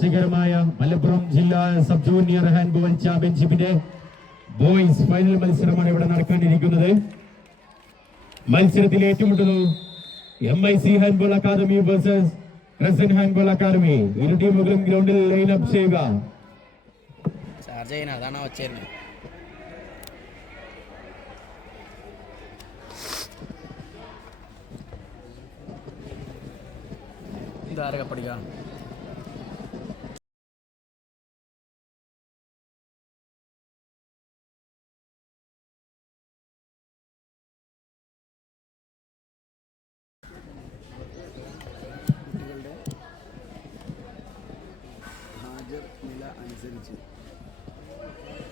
ആവേശകരമായ മലപ്പുറം ജില്ലാ sub junior handball ചാമ്പ്യൻഷിപ്പിന്റെ ബോയ്സ് ഫൈനൽ മത്സരമാണ് ഇവിടെ നടക്കാനിരിക്കുന്നത്. മത്സരത്തിൽ ഏറ്റുമുട്ടുന്നു MIC handball academy versus crescent handball academy. ഇരു ടീമുകളും ഗ്രൗണ്ടിൽ ലൈനപ്പ് ചെയ്യുക. ചാർജ് ചെയ്യാൻ അതാണ് വച്ചിരുന്നത്. ഇതാരൊക്കെ പഠിക്കാം. ഹാജർ നില അനുസരിച്ച്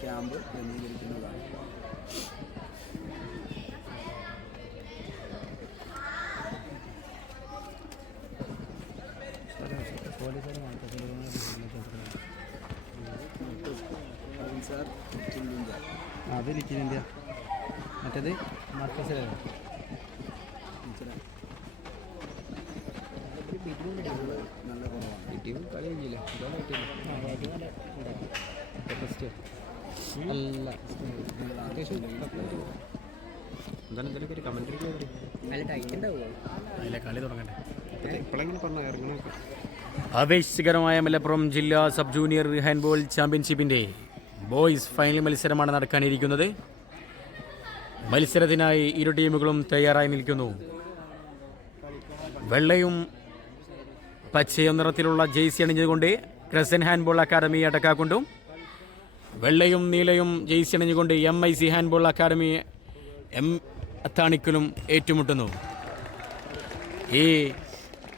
ക്യാമ്പ് ക്രമീകരിക്കുന്നതാണ്. അത് ലിറ്റിനിന്ത്യ, മറ്റേത് മർക്കസിലല്ലേ. നല്ല കുറവാണ്. ടീം കളി കഴിഞ്ഞില്ല. അല്ല എന്തായാലും ഒരു കമൻട്രി അതിലെ കളി തുടങ്ങട്ടെ. ഇപ്പോഴെങ്കിലും പറഞ്ഞ ഇറങ്ങണമൊക്കെ. ആവേശകരമായ മലപ്പുറം ജില്ലാ സബ് ജൂനിയർ ഹാൻഡ്ബോൾ ചാമ്പ്യൻഷിപ്പിൻ്റെ ബോയ്സ് ഫൈനൽ മത്സരമാണ് നടക്കാനിരിക്കുന്നത്. മത്സരത്തിനായി ഇരു ടീമുകളും തയ്യാറായി നിൽക്കുന്നു. വെള്ളയും പച്ചയും നിറത്തിലുള്ള ജേഴ്സി അണിഞ്ഞുകൊണ്ട് ക്രസന്റ് ഹാൻഡ്ബോൾ അക്കാദമി അടക്കാക്കൊണ്ടും വെള്ളയും നീലയും ജേഴ്സി അണിഞ്ഞുകൊണ്ട് MIC ഹാൻഡ്ബോൾ അക്കാദമി അത്താണിക്കലും ഏറ്റുമുട്ടുന്നു. ഈ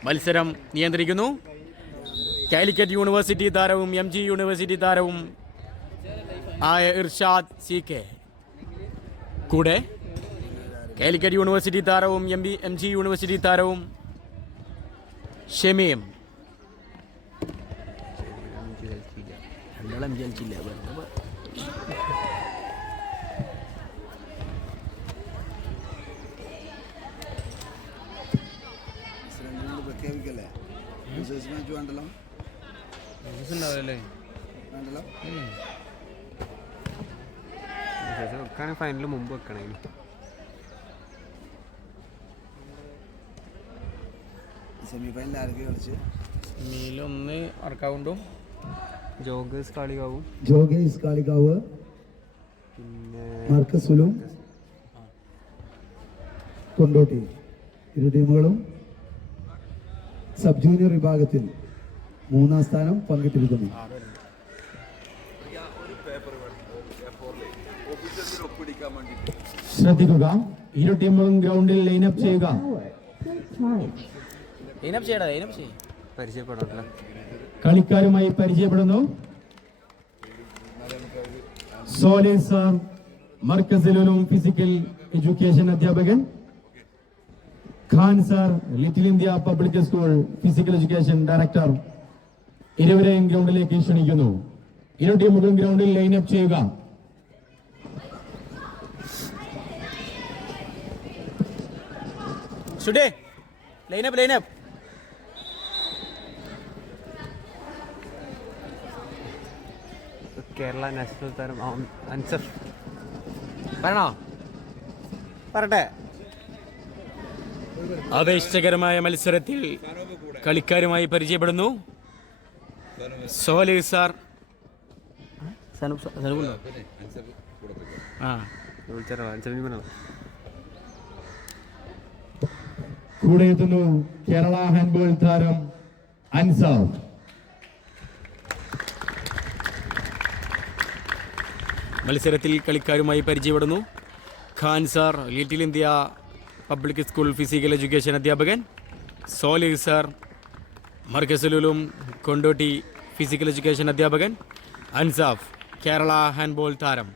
മത്സരം നിയന്ത്രിക്കുന്നു കാലിക്കറ്റ് യൂണിവേഴ്സിറ്റി താരവും MG യൂണിവേഴ്സിറ്റി താരവും ആയ ഇർഷാദ് CK. കൂടെ കാലിക്കറ്റ് യൂണിവേഴ്സിറ്റി താരവും MG യൂണിവേഴ്സിറ്റി താരവും ഷെമിയും. പ്രഖ്യാപിക്കല്ലേ? മാച്ച് വേണ്ടല്ലോ. വെക്കാനും ഫൈനലിന് മുമ്പ് വെക്കണേ. സെമി ഫൈനലിൽ ആരൊക്കെ കളിച്ച്? സെമിയിലൊന്ന് അർക്കാവുണ്ടും ജോഗേഴ്സ് കാളികാവ്, പിന്നെ മാർക്കസുലും കൊണ്ടോട്ടി. ഇരു ടീമുകളും സബ് ജൂനിയർ വിഭാഗത്തിൽ 3ാം സ്ഥാനം പങ്കിട്ടിരിക്കുന്നു. ശ്രദ്ധിക്കുക, ഇരു ടീമുകളും ഗ്രൗണ്ടിൽ ലൈനപ്പ് ചെയ്യുക. പരിചയപ്പെടണം. കളിക്കാരുമായി പരിചയപ്പെടുന്നു. സോലി സാർ, മർക്കസിലും ഫിസിക്കൽ എഡ്യൂക്കേഷൻ അധ്യാപകൻ. Khan sir, little India public school physical education director. ഇരുവരെയും ഗ്രൗണ്ടിലേക്ക് ക്ഷണിക്കുന്നു. ഇരു ടീമുകളും ഗ്രൗണ്ടിൽ ലൈനപ്പ് ചെയ്യുക. ലൈനപ്പ്. കേരള നാഷണൽ താരം അൻസർ പറട്ടെ. ആവേശകരമായ മത്സരത്തിൽ കളിക്കാരുമായി പരിചയപ്പെടുന്നു. സോലി സാർ, കൂടെ എത്തുന്നു കേരള ഹാൻഡ്ബോൾ താരം അൻസർ. മത്സരത്തിൽ കളിക്കാരുമായി പരിചയപ്പെടുന്നു. Khan sir, little India public school physical education അധ്യാപകൻ. സോലി സാർ, മർക്കസുലും കൊണ്ടോട്ടി ഫിസിക്കൽ എഡ്യൂക്കേഷൻ അധ്യാപകൻ. അൻസാഫ്, കേരള ഹാൻഡ്ബോൾ താരം.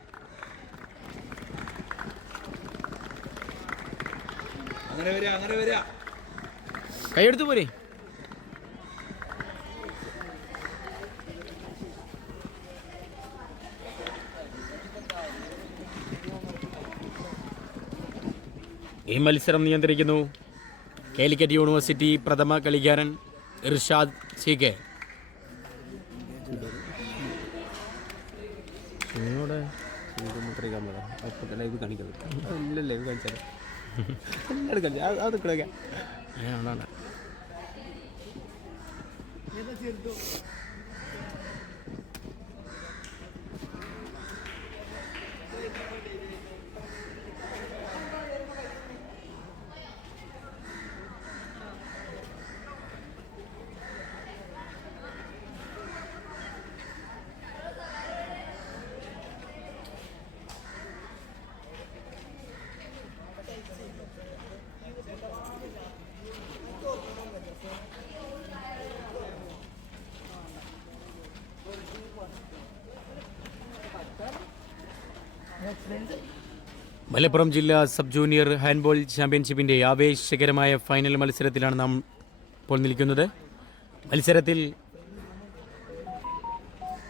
കൈയെടുത്തു പോരെ. ഈ മത്സരം നിയന്ത്രിക്കുന്നു കാലിക്കറ്റ് യൂണിവേഴ്സിറ്റി പ്രഥമ കളിക്കാരൻ ഇർഷാദ് CK. നിങ്ങളുടെ ലൈവ് കാണിക്കുന്നത് ലൈവ് കാണിച്ചാൽ അത് കിടക്കാം മലപ്പുറം ജില്ലാ സബ് ജൂനിയർ ഹാൻഡ്ബോൾ ചാമ്പ്യൻഷിപ്പിൻ്റെ ആവേശകരമായ ഫൈനൽ മത്സരത്തിലാണ് നാം ഇപ്പോൾ നിൽക്കുന്നത്. മത്സരത്തിൽ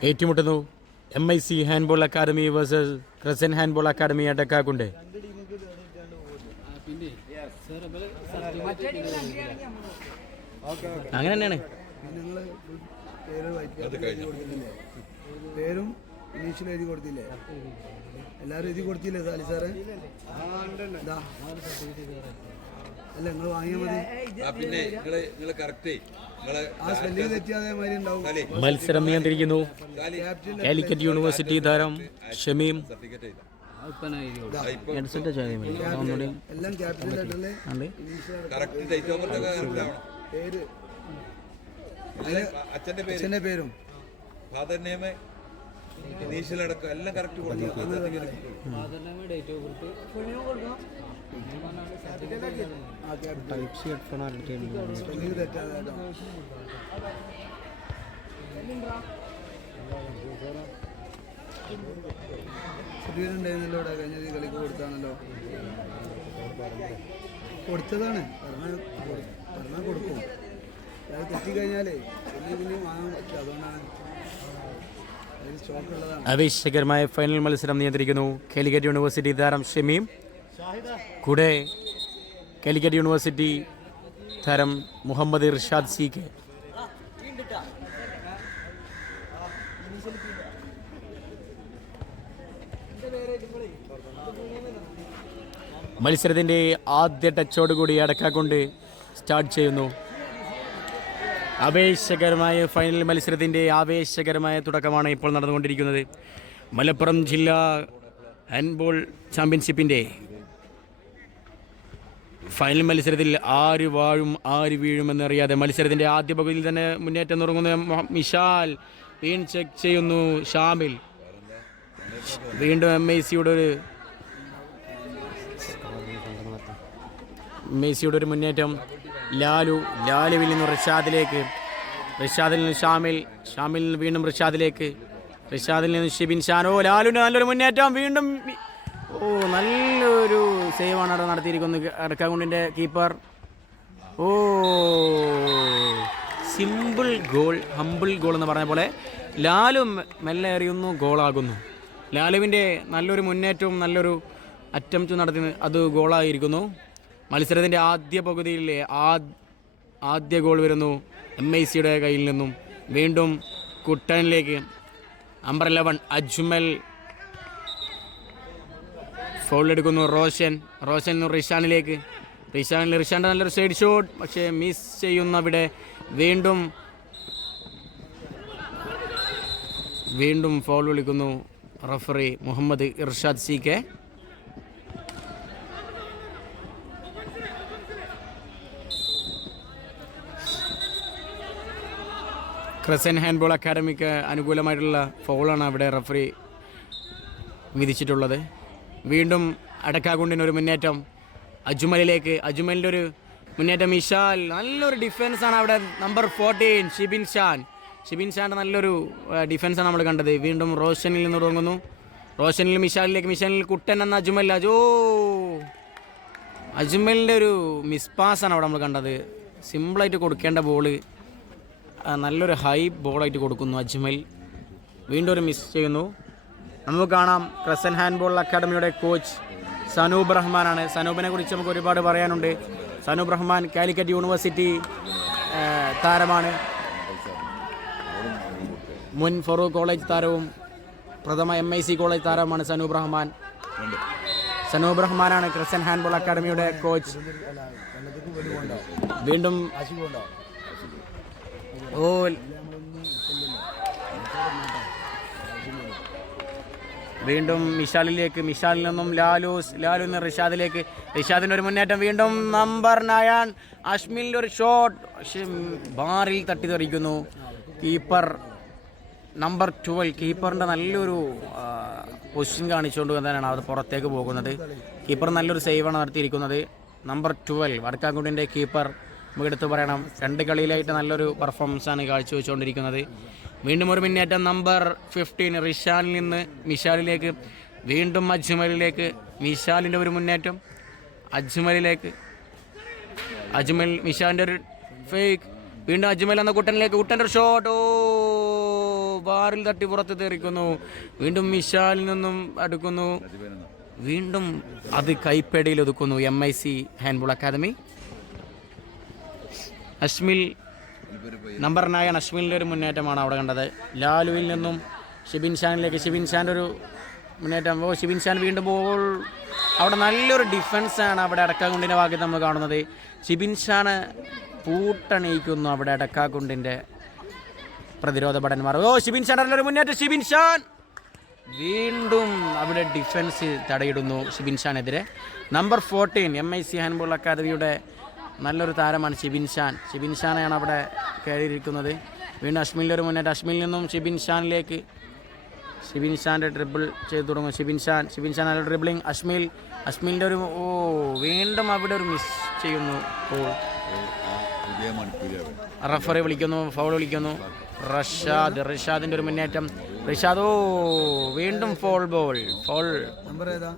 ഏറ്റുമുട്ടുന്നു MIC handball academy versus crescent handball academy അടക്കാക്കുണ്ട്. അങ്ങനെ തന്നെയാണ്. പേരും ഇനീഷ്യൽ എഴുതി കൊടുത്തില്ലേ? എല്ലാവരും എഴുതി കൊടുത്തില്ലേ സാലി സാറേ? അല്ല നിങ്ങൾ വാങ്ങിയാൽ മതി. ആ സ്പെല്ലിംഗ് തെറ്റിയാതെ മാതിരി ഉണ്ടാവും. മത്സരം നിയന്ത്രിക്കുന്നു കാലിക്കറ്റ് യൂണിവേഴ്സിറ്റി താരം ഷമീം. എല്ലാം ക്യാപിറ്റൽ ലെറ്ററില് പേര് അച്ഛന്റെ പേരും ഫാദർ നെയിം ഇനീഷ്യൽ അടക്കം എല്ലാം കറക്റ്റ് കൊടുക്കണം. ഉണ്ടായിരുന്നല്ലോ ഇവിടെ കഴിഞ്ഞ കളിക്ക് കൊടുത്താണല്ലോ. കൊടുത്തതാണ് പറഞ്ഞാൽ കൊടുക്കും. അത് തെറ്റിക്കഴിഞ്ഞാലേ പിന്നെ വാങ്ങാൻ പറ്റില്ല. അതുകൊണ്ടാണ് സ്റ്റോക്ക് ഉള്ളതാണ്. ആവേശകരമായ ഫൈനൽ മത്സരം നിയന്ത്രിക്കുന്നു കാലിക്കറ്റ് യൂണിവേഴ്സിറ്റി താരം ഷമീം. കൂടെ കാലിക്കറ്റ് യൂണിവേഴ്സിറ്റി താരം മുഹമ്മദ് ഇർഷാദ് CK. മത്സരത്തിൻ്റെ ആദ്യ ടച്ചോടുകൂടി അടക്കാക്കൊണ്ട് സ്റ്റാർട്ട് ചെയ്യുന്നു. ആവേശകരമായ ഫൈനൽ മത്സരത്തിൻ്റെ ആവേശകരമായ തുടക്കമാണ് ഇപ്പോൾ നടന്നുകൊണ്ടിരിക്കുന്നത്. മലപ്പുറം ജില്ലാ ഹാൻഡ്ബോൾ ചാമ്പ്യൻഷിപ്പിൻ്റെ ഫൈനൽ മത്സരത്തിൽ ആര് വാഴും ആര് വീഴുമെന്നറിയാതെ മത്സരത്തിൻ്റെ ആദ്യ പകുതിയിൽ തന്നെ മുന്നേറ്റം തുടങ്ങുന്ന മിഷാൽ ചെക്ക് ചെയ്യുന്നു. ഷാമിൽ വീണ്ടും MICയുടെ ഒരു മുന്നേറ്റം. ലാലുവിൽ നിന്ന് റിഷാദിൽ നിന്ന് ഷാമിൽ നിന്ന് വീണ്ടും റിഷാദിൽ നിന്ന് ഷിബിൻ ഷാൻ. ലാലുവിൻ്റെ നല്ലൊരു മുന്നേറ്റം. വീണ്ടും നല്ലൊരു സേവാണ് അവിടെ നടത്തിയിരിക്കുന്നത് അടക്കാകുണ്ടിൻ്റെ keeper. Simple goal, humble goal എന്ന് പറഞ്ഞ പോലെ ലാലു മെല്ലെ എറിയുന്നു, ഗോളാകുന്നു. ലാലുവിൻ്റെ നല്ലൊരു മുന്നേറ്റവും നല്ലൊരു അറ്റംപ്റ്റ് നടത്തി അത് ഗോളായിരിക്കുന്നു. മത്സരത്തിൻ്റെ ആദ്യ പകുതിയിലെ ആദ്യ ഗോൾ വരുന്നു MICയുടെ കയ്യിൽ നിന്നും. വീണ്ടും കുട്ടനിലേക്ക് നമ്പർ 11 അജ്മൽ ഫൗൾ എടുക്കുന്നു. റോഷൻ റിഷാൻ്റെ നല്ലൊരു സൈഡ് ഷോട്ട്, പക്ഷേ മിസ് ചെയ്യുന്ന അവിടെ. വീണ്ടും ഫൗൾ വിളിക്കുന്നു referee Muhammad Irshad CK. Crescent handball അക്കാദമിക്ക് അനുകൂലമായിട്ടുള്ള ഫൗളാണ് അവിടെ റഫറി വിധിച്ചിട്ടുള്ളത്. വീണ്ടും അടക്കാകുണ്ടിനൊരു മുന്നേറ്റം അജ്മലിൻ്റെ ഒരു മുന്നേറ്റം. ഇഷാൽ നല്ലൊരു ഡിഫൻസാണ് അവിടെ. നമ്പർ 14 ഷിബിൻ ഷാൻ്റെ നല്ലൊരു ഡിഫൻസാണ് നമ്മൾ കണ്ടത്. വീണ്ടും റോഷനിൽ നിന്ന് തുടങ്ങുന്നു. മിഷാലിൽ കുട്ടൻ എന്ന അജ്മലിൻ്റെ ഒരു മിസ്പാസാണ് അവിടെ നമ്മൾ കണ്ടത്. സിമ്പിളായിട്ട് കൊടുക്കേണ്ട ബോള് നല്ലൊരു ഹൈ ബോളായിട്ട് കൊടുക്കുന്നു അജ്മൽ. വീണ്ടും ഒരു മിസ് ചെയ്യുന്നു. നമുക്ക് കാണാം ക്രസൻ ഹാൻഡ്ബോൾ അക്കാദമിയുടെ കോച്ച് സനൂബ് റഹ്മാനാണ്. സനൂബിനെ കുറിച്ച് നമുക്ക് ഒരുപാട് പറയാനുണ്ട്. സനൂബ് റഹ്മാൻ കാലിക്കറ്റ് യൂണിവേഴ്സിറ്റി താരമാണ്. മുൻ ഫറൂഖ് കോളേജ് താരവും പ്രഥമ MIC കോളേജ് താരമാണ് സനൂബ് റഹ്മാൻ. സനൂബ് റഹ്മാനാണ് ക്രിസ്ത്യൻ ഹാൻഡ്ബോൾ അക്കാദമിയുടെ കോച്ച്. വീണ്ടും വീണ്ടും മിഷാലിൽ നിന്നും ലാലു നിന്ന് റിഷാദിൻ്റെ ഒരു മുന്നേറ്റം. വീണ്ടും നമ്പർ 9 അഷ്മിലിൻ്റെ ഒരു ഷോട്ട് ബാറിൽ തട്ടി തെറിക്കുന്നു. കീപ്പർ നമ്പർ 12 കീപ്പറിൻ്റെ നല്ലൊരു പൊസിഷൻ കാണിച്ചുകൊണ്ട് തന്നെയാണ് അത് പുറത്തേക്ക് പോകുന്നത്. കീപ്പർ നല്ലൊരു സേവാണ് നടത്തിയിരിക്കുന്നത്. നമ്പർ 12 വടക്കാക്കുണ്ടിൻ്റെ കീപ്പർ നമുക്ക് എടുത്തു പറയണം. 2 കളിയിലായിട്ട് നല്ലൊരു പെർഫോമൻസാണ് കാഴ്ചവെച്ചുകൊണ്ടിരിക്കുന്നത്. വീണ്ടും ഒരു മുന്നേറ്റം. നമ്പർ 15 റിഷാനിൽ നിന്ന് മിഷാലിലേക്ക്. വീണ്ടും അജ്മലിലേക്ക്. മിഷാലിൻ്റെ ഒരു മുന്നേറ്റം. അജ്മൽ മിഷാലിൻ്റെ ഒരു ഫേക്ക്. വീണ്ടും അജ്മൽ എന്ന കുട്ടനിലേക്ക്. കുട്ടൻ്റെ ഒരു ഷോട്ട് ബാറിൽ തട്ടി പുറത്ത് തെറിക്കുന്നു. വീണ്ടും മിഷാലിൽ നിന്നും അടുക്കുന്നു. വീണ്ടും അത് കൈപ്പേടയിൽ ഒതുക്കുന്നു MIC handball academy. Ashmil number 9 അഷ്മിലിൻ്റെ ഒരു മുന്നേറ്റമാണ് അവിടെ കണ്ടത്. ലാലുവിൽ നിന്നും ഷിബിൻ ഷാൻ്റെ ഒരു മുന്നേറ്റം. ഷിബിൻ ഷാൻ വീണ്ടും ബോൾ. അവിടെ നല്ലൊരു ഡിഫൻസാണ് അവിടെ അടക്കാക്കുണ്ടിൻ്റെ ഭാഗത്ത് നമ്മൾ കാണുന്നത്. ഷിബിൻ ഷാന് പൂട്ടണയിക്കുന്നു അവിടെ അടക്കാക്കുണ്ടിൻ്റെ പ്രതിരോധ ഭടന്മാർ. ഷിബിൻ ഷാൻ നല്ലൊരു മുന്നേറ്റം. ഷിബിൻ ഷാൻ വീണ്ടും അവിടെ ഡിഫൻസ് തടയിടുന്നു ഷിബിൻ ഷാനെതിരെ. നമ്പർ 14 MIC ഹാൻഡ്ബോൾ അക്കാദമിയുടെ നല്ലൊരു താരമാണ് ഷിബിൻ ഷാനാണ് അവിടെ കയറിയിരിക്കുന്നത്. വീണ്ടും അഷ്മിലിൻ്റെ ഒരു മുന്നേറ്റം. അഷ്മിൽ നിന്നും ഷിബിൻ ഷാൻ്റെ ഡ്രിബിൾ ചെയ്തു തുടങ്ങും. ഷിബിൻ ഷാൻ നല്ല ഡ്രിബിളിങ്. അഷ്മിലിൻ്റെ ഒരു വീണ്ടും അവിടെ ഒരു മിസ് ചെയ്യുന്നു. റഫറി വിളിക്കുന്നു, ഫൗൾ വിളിക്കുന്നു. റിഷാദിൻ്റെ ഒരു മുന്നേറ്റം. വീണ്ടും ഫൗൾ. നമ്പർ ഏതാ?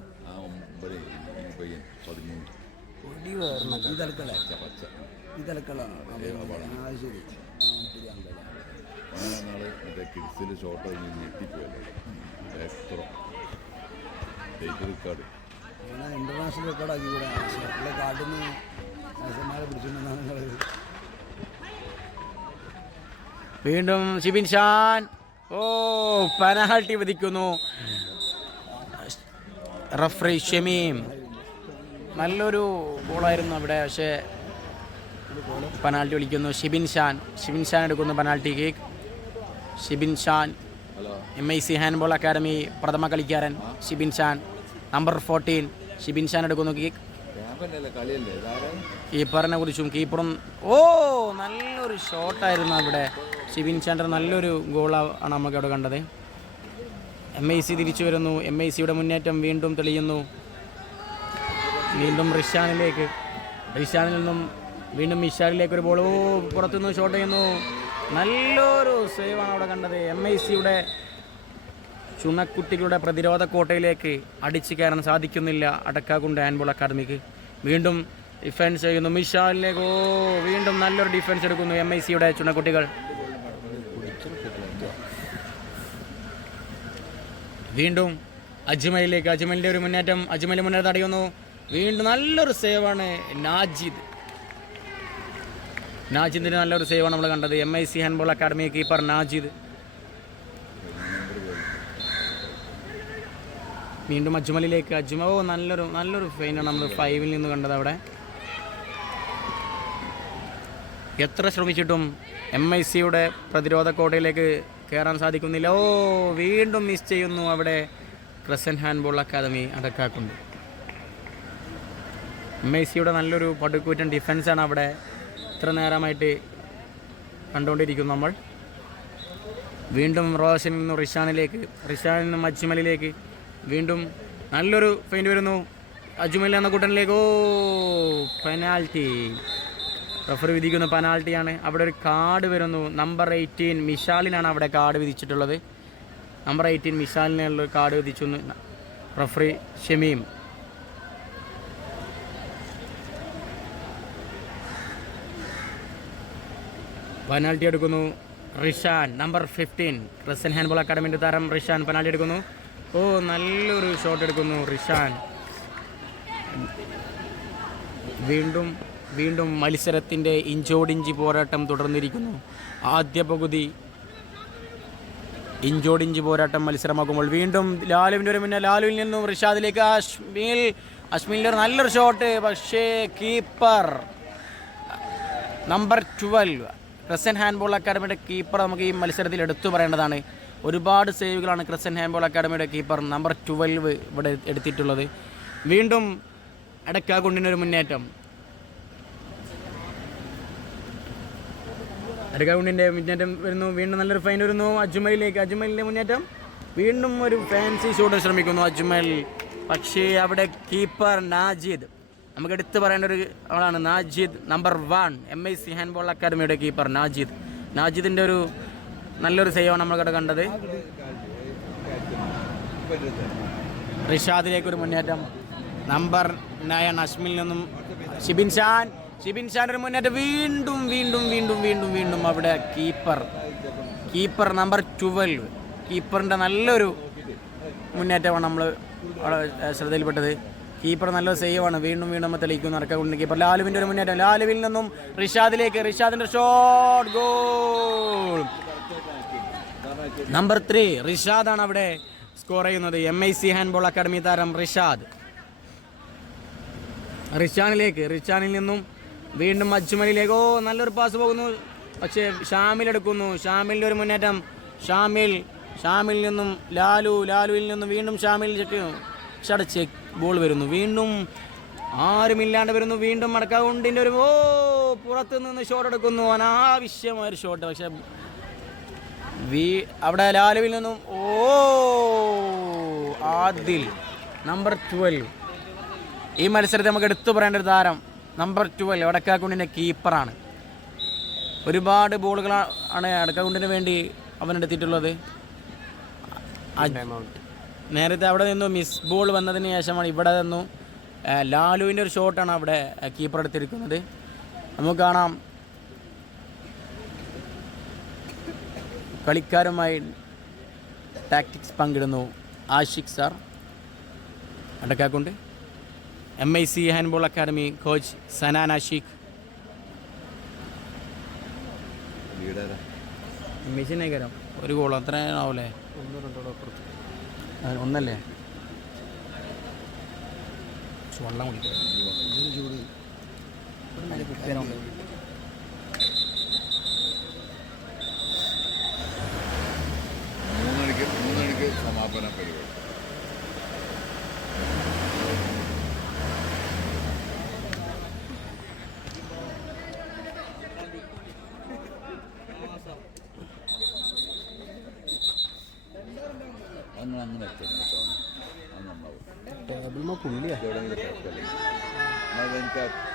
ഇന്റർനാഷണൽ റെക്കോർഡാക്കി കൂടെ കാർഡിൽ നിന്ന് പിടിച്ചിട്ടുണ്ടെന്നാണ്. വീണ്ടും ഷിബിൻ ഷാൻ പെനാൽറ്റി വിധിക്കുന്നു റഫറി ഷമീം. നല്ലൊരു ബോളായിരുന്നു അവിടെ, പക്ഷേ പെനാൽറ്റി വിളിക്കുന്നു. ഷിബിൻ ഷാൻ എടുക്കുന്നു penalty kick. Shibin Shan MIC handball academy പ്രഥമ കളിക്കാരൻ ഷിബിൻ ഷാൻ. നമ്പർ 14 ഷിബിൻ ഷാൻ എടുക്കുന്നു കിക്ക്. കീപ്പറിനെ കുറിച്ചും കീപ്പറും നല്ലൊരു ഷോട്ടായിരുന്നു അവിടെ. ഷിബിൻ ഷാൻ്റെ നല്ലൊരു ഗോളാണ് നമുക്ക് അവിടെ കണ്ടത്. MIC തിരിച്ചു വരുന്നു. MICയുടെ മുന്നേറ്റം വീണ്ടും തെളിയുന്നു. വീണ്ടും റിഷാനിൽ നിന്നും വീണ്ടും മിഷാലിലേക്ക് ഒരു ബോൾ പുറത്തുനിന്ന് ഷോട്ട് ചെയ്യുന്നു. നല്ലൊരു സേവാണ് അവിടെ കണ്ടത്. MICയുടെ ചുണക്കുട്ടികളുടെ പ്രതിരോധ കോട്ടയിലേക്ക് അടിച്ചു കയറാൻ സാധിക്കുന്നില്ല അടക്കാക്കുണ്ട് ഹാൻഡ്ബോൾ അക്കാദമിക്ക്. വീണ്ടും ഡിഫൻസ് ചെയ്യുന്നു മിഷാലിലേക്ക്. വീണ്ടും നല്ലൊരു ഡിഫൻസ് എടുക്കുന്നു MICയുടെ ചുണക്കുട്ടികൾ. വീണ്ടും അജ്മലിൻ്റെ ഒരു മുന്നേറ്റം. അജ്മൽ മുന്നേറ്റം തടയുന്നു. വീണ്ടും നല്ലൊരു സേവാണ് നാജിദിൻ്റെ നല്ലൊരു സേവാണ് നമ്മൾ കണ്ടത്. MIC handball academy keeper Najid. വീണ്ടും അജ്മലിലേക്ക്. നല്ലൊരു ഫെയിനാണ് നമ്മൾ 5-ൽ നിന്ന് കണ്ടത് അവിടെ. എത്ര ശ്രമിച്ചിട്ടും MICയുടെ പ്രതിരോധ കോട്ടയിലേക്ക് കയറാൻ സാധിക്കുന്നില്ല. വീണ്ടും മിസ് ചെയ്യുന്നു അവിടെ ക്രിസ്ത്യൻ ഹാൻഡ്ബോൾ അക്കാദമി അടക്കാക്കുണ്ട്. MICയുടെ നല്ലൊരു പടുക്കൂറ്റൻ ഡിഫൻസാണ് അവിടെ ഇത്ര നേരമായിട്ട് കണ്ടുകൊണ്ടിരിക്കുന്നു നമ്മൾ. വീണ്ടും റോഷനിൽ നിന്നും റിഷാനിൽ നിന്നും അജ്മലിലേക്ക്. വീണ്ടും നല്ലൊരു ഫെയിൻറ്റ് വരുന്നു അജ്മൽ എന്ന കൂട്ടനിലേക്ക്. പെനാൽറ്റി റഫറി വിധിക്കുന്ന പെനാൽറ്റിയാണ്. അവിടെ ഒരു കാർഡ് വരുന്നു. നമ്പർ 18 മിഷാലിനാണ് അവിടെ കാർഡ് വിധിച്ചിട്ടുള്ളത്. നമ്പർ 18 മിഷാലിനുള്ള കാർഡ് വിധിച്ചു റഫറി ഷമീം. പെനാൽറ്റി എടുക്കുന്നു റിഷാൻ. നമ്പർ 15 ക്രിസ്ത്യൻ ഹാൻഡ്ബോൾ അക്കാദമിൻ്റെ താരം റിഷാൻ പെനാൽറ്റി എടുക്കുന്നു. നല്ലൊരു ഷോട്ട് എടുക്കുന്നു റിഷാൻ. വീണ്ടും മത്സരത്തിൻ്റെ ഇഞ്ചോടിഞ്ചി പോരാട്ടം തുടർന്നിരിക്കുന്നു. ആദ്യ പകുതി ഇഞ്ചോടിഞ്ച് പോരാട്ടം മത്സരമാക്കുമ്പോൾ വീണ്ടും ലാലുവിൻ്റെ ഒരു മുന്നേ ലാലുവിൽ നിന്നും റിഷാദിലേക്ക് അശ്മിലിൻ്റെ ഒരു നല്ലൊരു ഷോട്ട്. പക്ഷേ കീപ്പർ നമ്പർ 12 ക്രസൻറ്റ് ഹാൻഡ്ബോൾ അക്കാഡമിയുടെ കീപ്പർ നമുക്ക് ഈ മത്സരത്തിൽ എടുത്തു പറയേണ്ടതാണ്. ഒരുപാട് സേവുകളാണ് ക്രസൻറ്റ് ഹാൻഡ്ബോൾ അക്കാഡമിയുടെ കീപ്പർ നമ്പർ 12 ഇവിടെ എടുത്തിട്ടുള്ളത്. വീണ്ടും അടക്കാകുണ്ടിനൊരു മുന്നേറ്റം. അടക്കാകുണ്ടിൻ്റെ മുന്നേറ്റം വരുന്നു. വീണ്ടും നല്ലൊരു ഫൈൻ വരുന്നു അജ്മലിലേക്ക്. അജ്മലിൻ്റെ മുന്നേറ്റം. വീണ്ടും ഒരു ഫാൻസി ഷോട്ട് ശ്രമിക്കുന്നു അജ്മൽ. പക്ഷേ അവിടെ കീപ്പർ നാജിദ്, നമുക്ക് എടുത്തു പറയേണ്ട ഒരു ആളാണ് നാജിദ്, നമ്പർ 1 MIC ഹാൻഡ്ബോൾ അക്കാദമിയുടെ കീപ്പർ നാജിദിൻ്റെ ഒരു നല്ലൊരു സേവാണ് നമ്മൾക്കിവിടെ കണ്ടത്. റിഷാദിലേക്കൊരു മുന്നേറ്റം. നമ്പർ 9 അശ്മിൽ നിന്നും ഷിബിൻ ഷാൻ ഒരു മുന്നേറ്റം. വീണ്ടും അവിടെ കീപ്പർ നമ്പർ 12 കീപ്പറിൻ്റെ നല്ലൊരു മുന്നേറ്റമാണ് നമ്മൾ ശ്രദ്ധയിൽപ്പെട്ടത്. കീപ്പർ നല്ലൊരു സേവാണ്. വീണ്ടും നമ്മൾ തെളിയിക്കുന്നു നടക്കാറുണ്ട് കീപ്പർ. ലാലുവിൻ്റെ ഒരു മുന്നേറ്റം. ലാലുവിൽ നിന്നും റിഷാദിൻ്റെ ഷോട്ട്, ഗോൾ. നമ്പർ 3 റിഷാദാണ് അവിടെ സ്കോർ ചെയ്യുന്നത്. MIC ഹാൻഡ്ബോൾ അക്കാദമി താരം റിഷാനിൽ നിന്നും വീണ്ടും അജ്മലിലേക്ക്. നല്ലൊരു പാസ് പോകുന്നു. പക്ഷേ ഷാമിൽ എടുക്കുന്നു. ഷാമിലിൻ്റെ ഒരു മുന്നേറ്റം. ഷാമിൽ നിന്നും ലാലുവിൽ നിന്നും വീണ്ടും ഷാമിൽ ചെക്ക് ബോൾ വരുന്നു. വീണ്ടും ആരുമില്ലാണ്ട് വരുന്നു. വീണ്ടും അടക്കാകുണ്ടിൻ്റെ ഒരു പുറത്ത് നിന്ന് ഷോട്ട് എടുക്കുന്നു. അനാവശ്യമായൊരു ഷോട്ട്. പക്ഷേ അവിടെ ലാലുവിൽ നിന്നും ആദിൽ നമ്പർ 12 ഈ മത്സരത്തിൽ നമുക്ക് എടുത്തു പറയേണ്ട ഒരു താരം നമ്പർ 12 അടക്കാകുണ്ടിൻ്റെ കീപ്പറാണ്. ഒരുപാട് ബോളുകളാണ് അടക്കാകുണ്ടിന് വേണ്ടി അവനെടുത്തിട്ടുള്ളത്. നേരത്തെ അവിടെ നിന്നും മിസ് ബോൾ വന്നതിന് ശേഷമാണ് ഇവിടെ നിന്നും ലാലുവിൻ്റെ ഒരു ഷോട്ടാണ് അവിടെ കീപ്പർ എടുത്തിരിക്കുന്നത്. നമുക്ക് കാണാം കളിക്കാരുമായി ടാക്ടിക്സ് പങ്കിടുന്നു ആഷിഖ് സാർ. അടക്കാക്കുണ്ട് MIC handball academy coach Sanan Ashiq. മെസ്സിനേക്കരം ഒരു ഗോൾ അത്ര ആവൂലേ? ഒന്നല്ലേ? വെള്ളം കുടിക്കുക. മൂന്നണിക്ക് സമാപന പരിപാടി.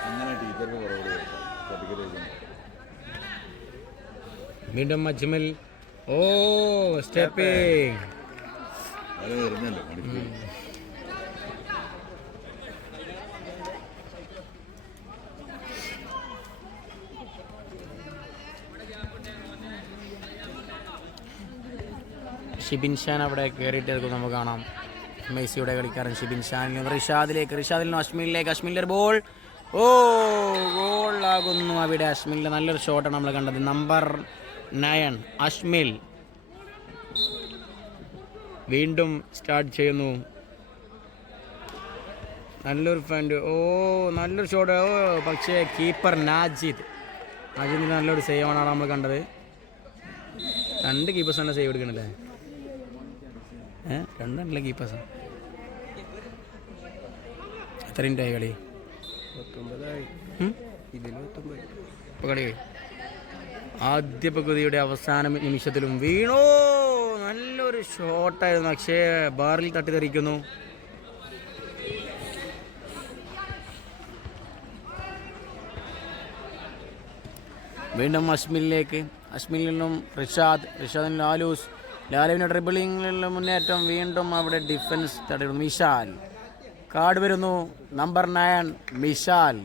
അങ്ങനെ ടീച്ചർക്ക് കുറവ് സർട്ടിഫിക്കറ്റ്. വീണ്ടും അജ്മൽ സ്റ്റെപ്പിംഗ്. അത് വരുന്നല്ലോ മണിക്കൂർ. ഷിബിൻ ഷാൻ അവിടെ കയറിയിട്ട് നമുക്ക് കാണാം. മെസ്സിയുടെ കളിക്കാരൻ ഷിബിൻ ഷാനിൽ റിഷാദിൽ അശ്മിലിലേക്ക്. അശ്മിലിൻ്റെ ബോൾ ഗോളാകുന്നു അവിടെ. അശ്മിലിൻ്റെ നല്ലൊരു ഷോട്ടാണ് നമ്മൾ കണ്ടത്. നമ്പർ 9 അശ്മിൽ വീണ്ടും സ്റ്റാർട്ട് ചെയ്യുന്നു. നല്ലൊരു ഫാൻഡ്. നല്ലൊരു ഷോട്ട്. പക്ഷേ കീപ്പർ നാജിദിൻ്റെ നല്ലൊരു സേവാണ് നമ്മൾ കണ്ടത്. 2 കീപ്പേഴ്സാണ് സേവ് എടുക്കണല്ലേ? രണ്ടല്ല കീപ്പേഴ്സാണ്. എത്ര മിനിറ്റായി കളി? 19 ഇപ്പോൾ കളി ആദ്യ പകുതിയുടെ അവസാന നിമിഷത്തിലും വീണു. നല്ലൊരു ഷോട്ടായിരുന്നു. പക്ഷേ ബാറിൽ തട്ടിത്തെറിക്കുന്നു. വീണ്ടും അശ്മിലിൽ നിന്നും റിഷാദിന് ലാലുവിൻ്റെ ഡ്രിബിളിങ്ങിലുള്ള മുന്നേറ്റം. വീണ്ടും അവിടെ ഡിഫൻസ് തടയുന്നു. മിഷാൽ കാർഡ് വരുന്നു. Number 9 Mishal.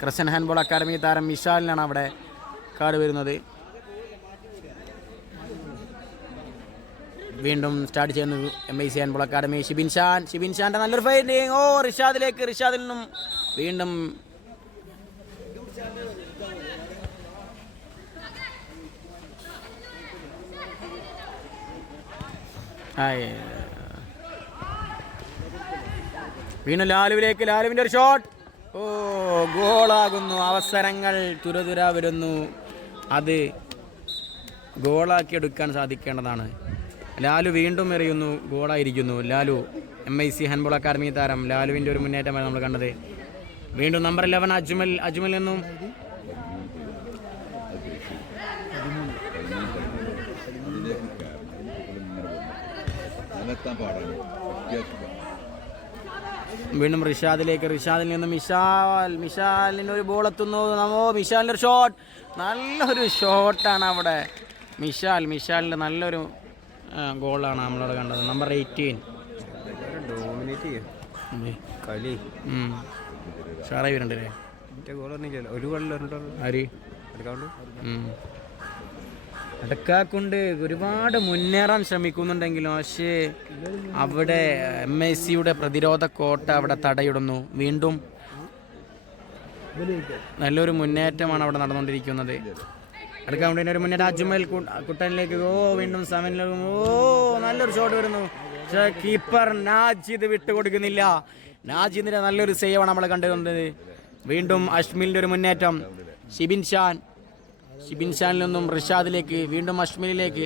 Crescent handball academy താരം മിഷാലിനാണ് അവിടെ കാർഡ് വരുന്നത്. വീണ്ടും സ്റ്റാർട്ട് ചെയ്യുന്നു MIC ഹാൻഡ്ബോൾ അക്കാദമി. ഷിബിൻ ഷാൻ്റെ നല്ലൊരു ഫൈൻഡിങ്. റിഷാദിൽ നിന്നും വീണ്ടും ആയ്. വീണ്ടും ലാലുവിലേക്ക്, ലാലുവിൻ്റെ ഒരു ഷോട്ട്. ഓ, ഗോളാകുന്നു. അവസരങ്ങൾ തുരതുര വരുന്നു. അത് ഗോളാക്കി എടുക്കാൻ സാധിക്കേണ്ടതാണ്. ലാലു വീണ്ടും എറിയുന്നു, ഗോളായിരിക്കുന്നു. ലാലു MIC ഹാൻഡ്ബോൾ അക്കാദമി താരം ലാലുവിൻ്റെ ഒരു മുന്നേറ്റമാണ് നമ്മൾ കണ്ടത്. വീണ്ടും നമ്പർ 11 അജ്മൽ. അജ്മൽ നിന്നും വീണ്ടും റിഷാദിലേക്ക്, റിഷാദിൽ നിന്ന് മിഷാലിന് ഒരു ബോൾ എത്തുന്നു. മിഷാലിൻ്റെ ഒരു ഷോട്ട്, നല്ലൊരു ഷോട്ടാണ് അവിടെ. മിഷാലിൻ്റെ നല്ലൊരു ഗോളാണ് നമ്മളവിടെ കണ്ടത്. നമ്പർ 18 ഡോമിനേറ്റ് കളി ഷാറായി വരുന്നുണ്ടല്ലേ. ഗോൾ പറഞ്ഞില്ലല്ലോ, ഒരു ഗോളിൽ ആര് അടക്കാക്കൊണ്ട് ഒരുപാട് മുന്നേറാൻ ശ്രമിക്കുന്നുണ്ടെങ്കിലും പക്ഷേ അവിടെ MICയുടെ പ്രതിരോധ കോട്ട അവിടെ തടയിടുന്നു. വീണ്ടും നല്ലൊരു മുന്നേറ്റമാണ് അവിടെ നടന്നുകൊണ്ടിരിക്കുന്നത്. അടക്കാണ്ടിൻ്റെ ഒരു മുന്നേറ്റം അജ്മൽ കുട്ടനിലേക്ക്. വീണ്ടും സമനിലേക്ക്. നല്ലൊരു ഷോട്ട് വരുന്നു. പക്ഷേ കീപ്പർ നാജിദ് വിട്ടുകൊടുക്കുന്നില്ല. നാജിദിൻ്റെ നല്ലൊരു സേവാണ് നമ്മൾ കണ്ടുകൊണ്ടത്. വീണ്ടും അഷ്മിലിൻ്റെ ഒരു മുന്നേറ്റം. ഷിബിൻ ഷാനിൽ നിന്നും റിഷാദിലേക്ക്, വീണ്ടും അഷ്മിലിലേക്ക്,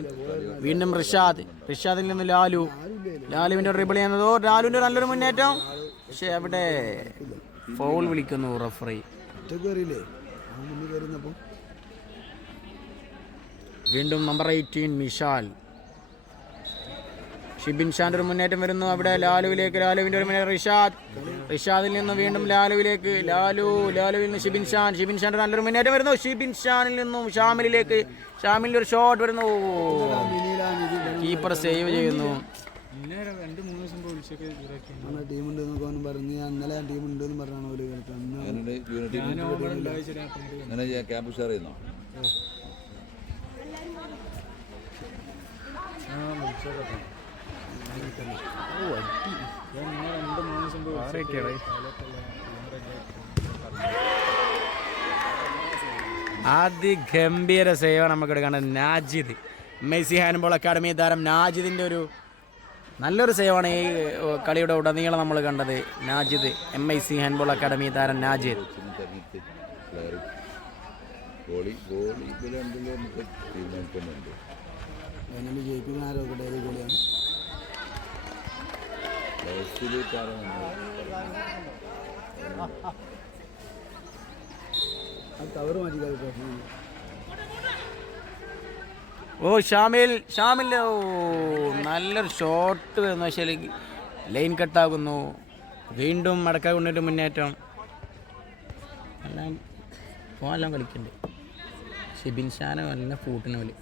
വീണ്ടും റിഷാദിൽ നിന്ന് ലാലുവിൻ്റെ ഡ്രിബിൾ ചെയ്യുന്നത്. ലാലുവിൻ്റെ നല്ലൊരു മുന്നേറ്റം, പക്ഷെ അവിടെ ഫൗൾ വിളിക്കുന്നു റഫറി. വീണ്ടും നമ്പർ 18 മിഷാൽ. ഷിബിൻ ഷാൻ്റെ ഒരു മുന്നേറ്റം വരുന്നു. അവിടെ ലാലുവിലേക്ക്, ലാലുവിൻ്റെ ഒരു മുന്നേറ്റം. റിഷാദിൽ നിന്ന് വീണ്ടും ലാലുവിലേക്ക്, ലാലുവിൽ നിന്ന് ഷിബിൻ ഷാൻ്റെ നല്ലൊരു മുന്നേറ്റം വരുന്നു. ഷിബിൻ ഷാനിൽ നിന്നും ഷാമിലിലേക്ക്, ഷാമിലിൻ്റെ ഒരു ഷോട്ട് വരുന്നു. കീപ്പർ സേവ് ചെയ്യുന്നു. അതിഗംഭീര സേവ നമുക്ക് എടുക്കേണ്ടത്. നാജിദ്, MIC ഹാൻഡ്ബോൾ അക്കാദമി താരം നാജിദിൻ്റെ ഒരു നല്ലൊരു സേവാണ് ഈ കളിയുടെ ഉടനീളം നമ്മൾ കണ്ടത്. നാജിദ്, MIC ഹാൻഡ്ബോൾ അക്കാദമി താരം നാജിദ്. ഷാമിൽ നല്ലൊരു ഷോട്ട് വരുന്നു. പക്ഷേ ലൈൻ കട്ടാകുന്നു. വീണ്ടും മടക്കാകൊണ്ടൊരു മുന്നേറ്റം. എല്ലാം കളിക്കണ്ടേ. ഷിബിൻ ഷാനെ നല്ല പൂട്ടിന് കളി.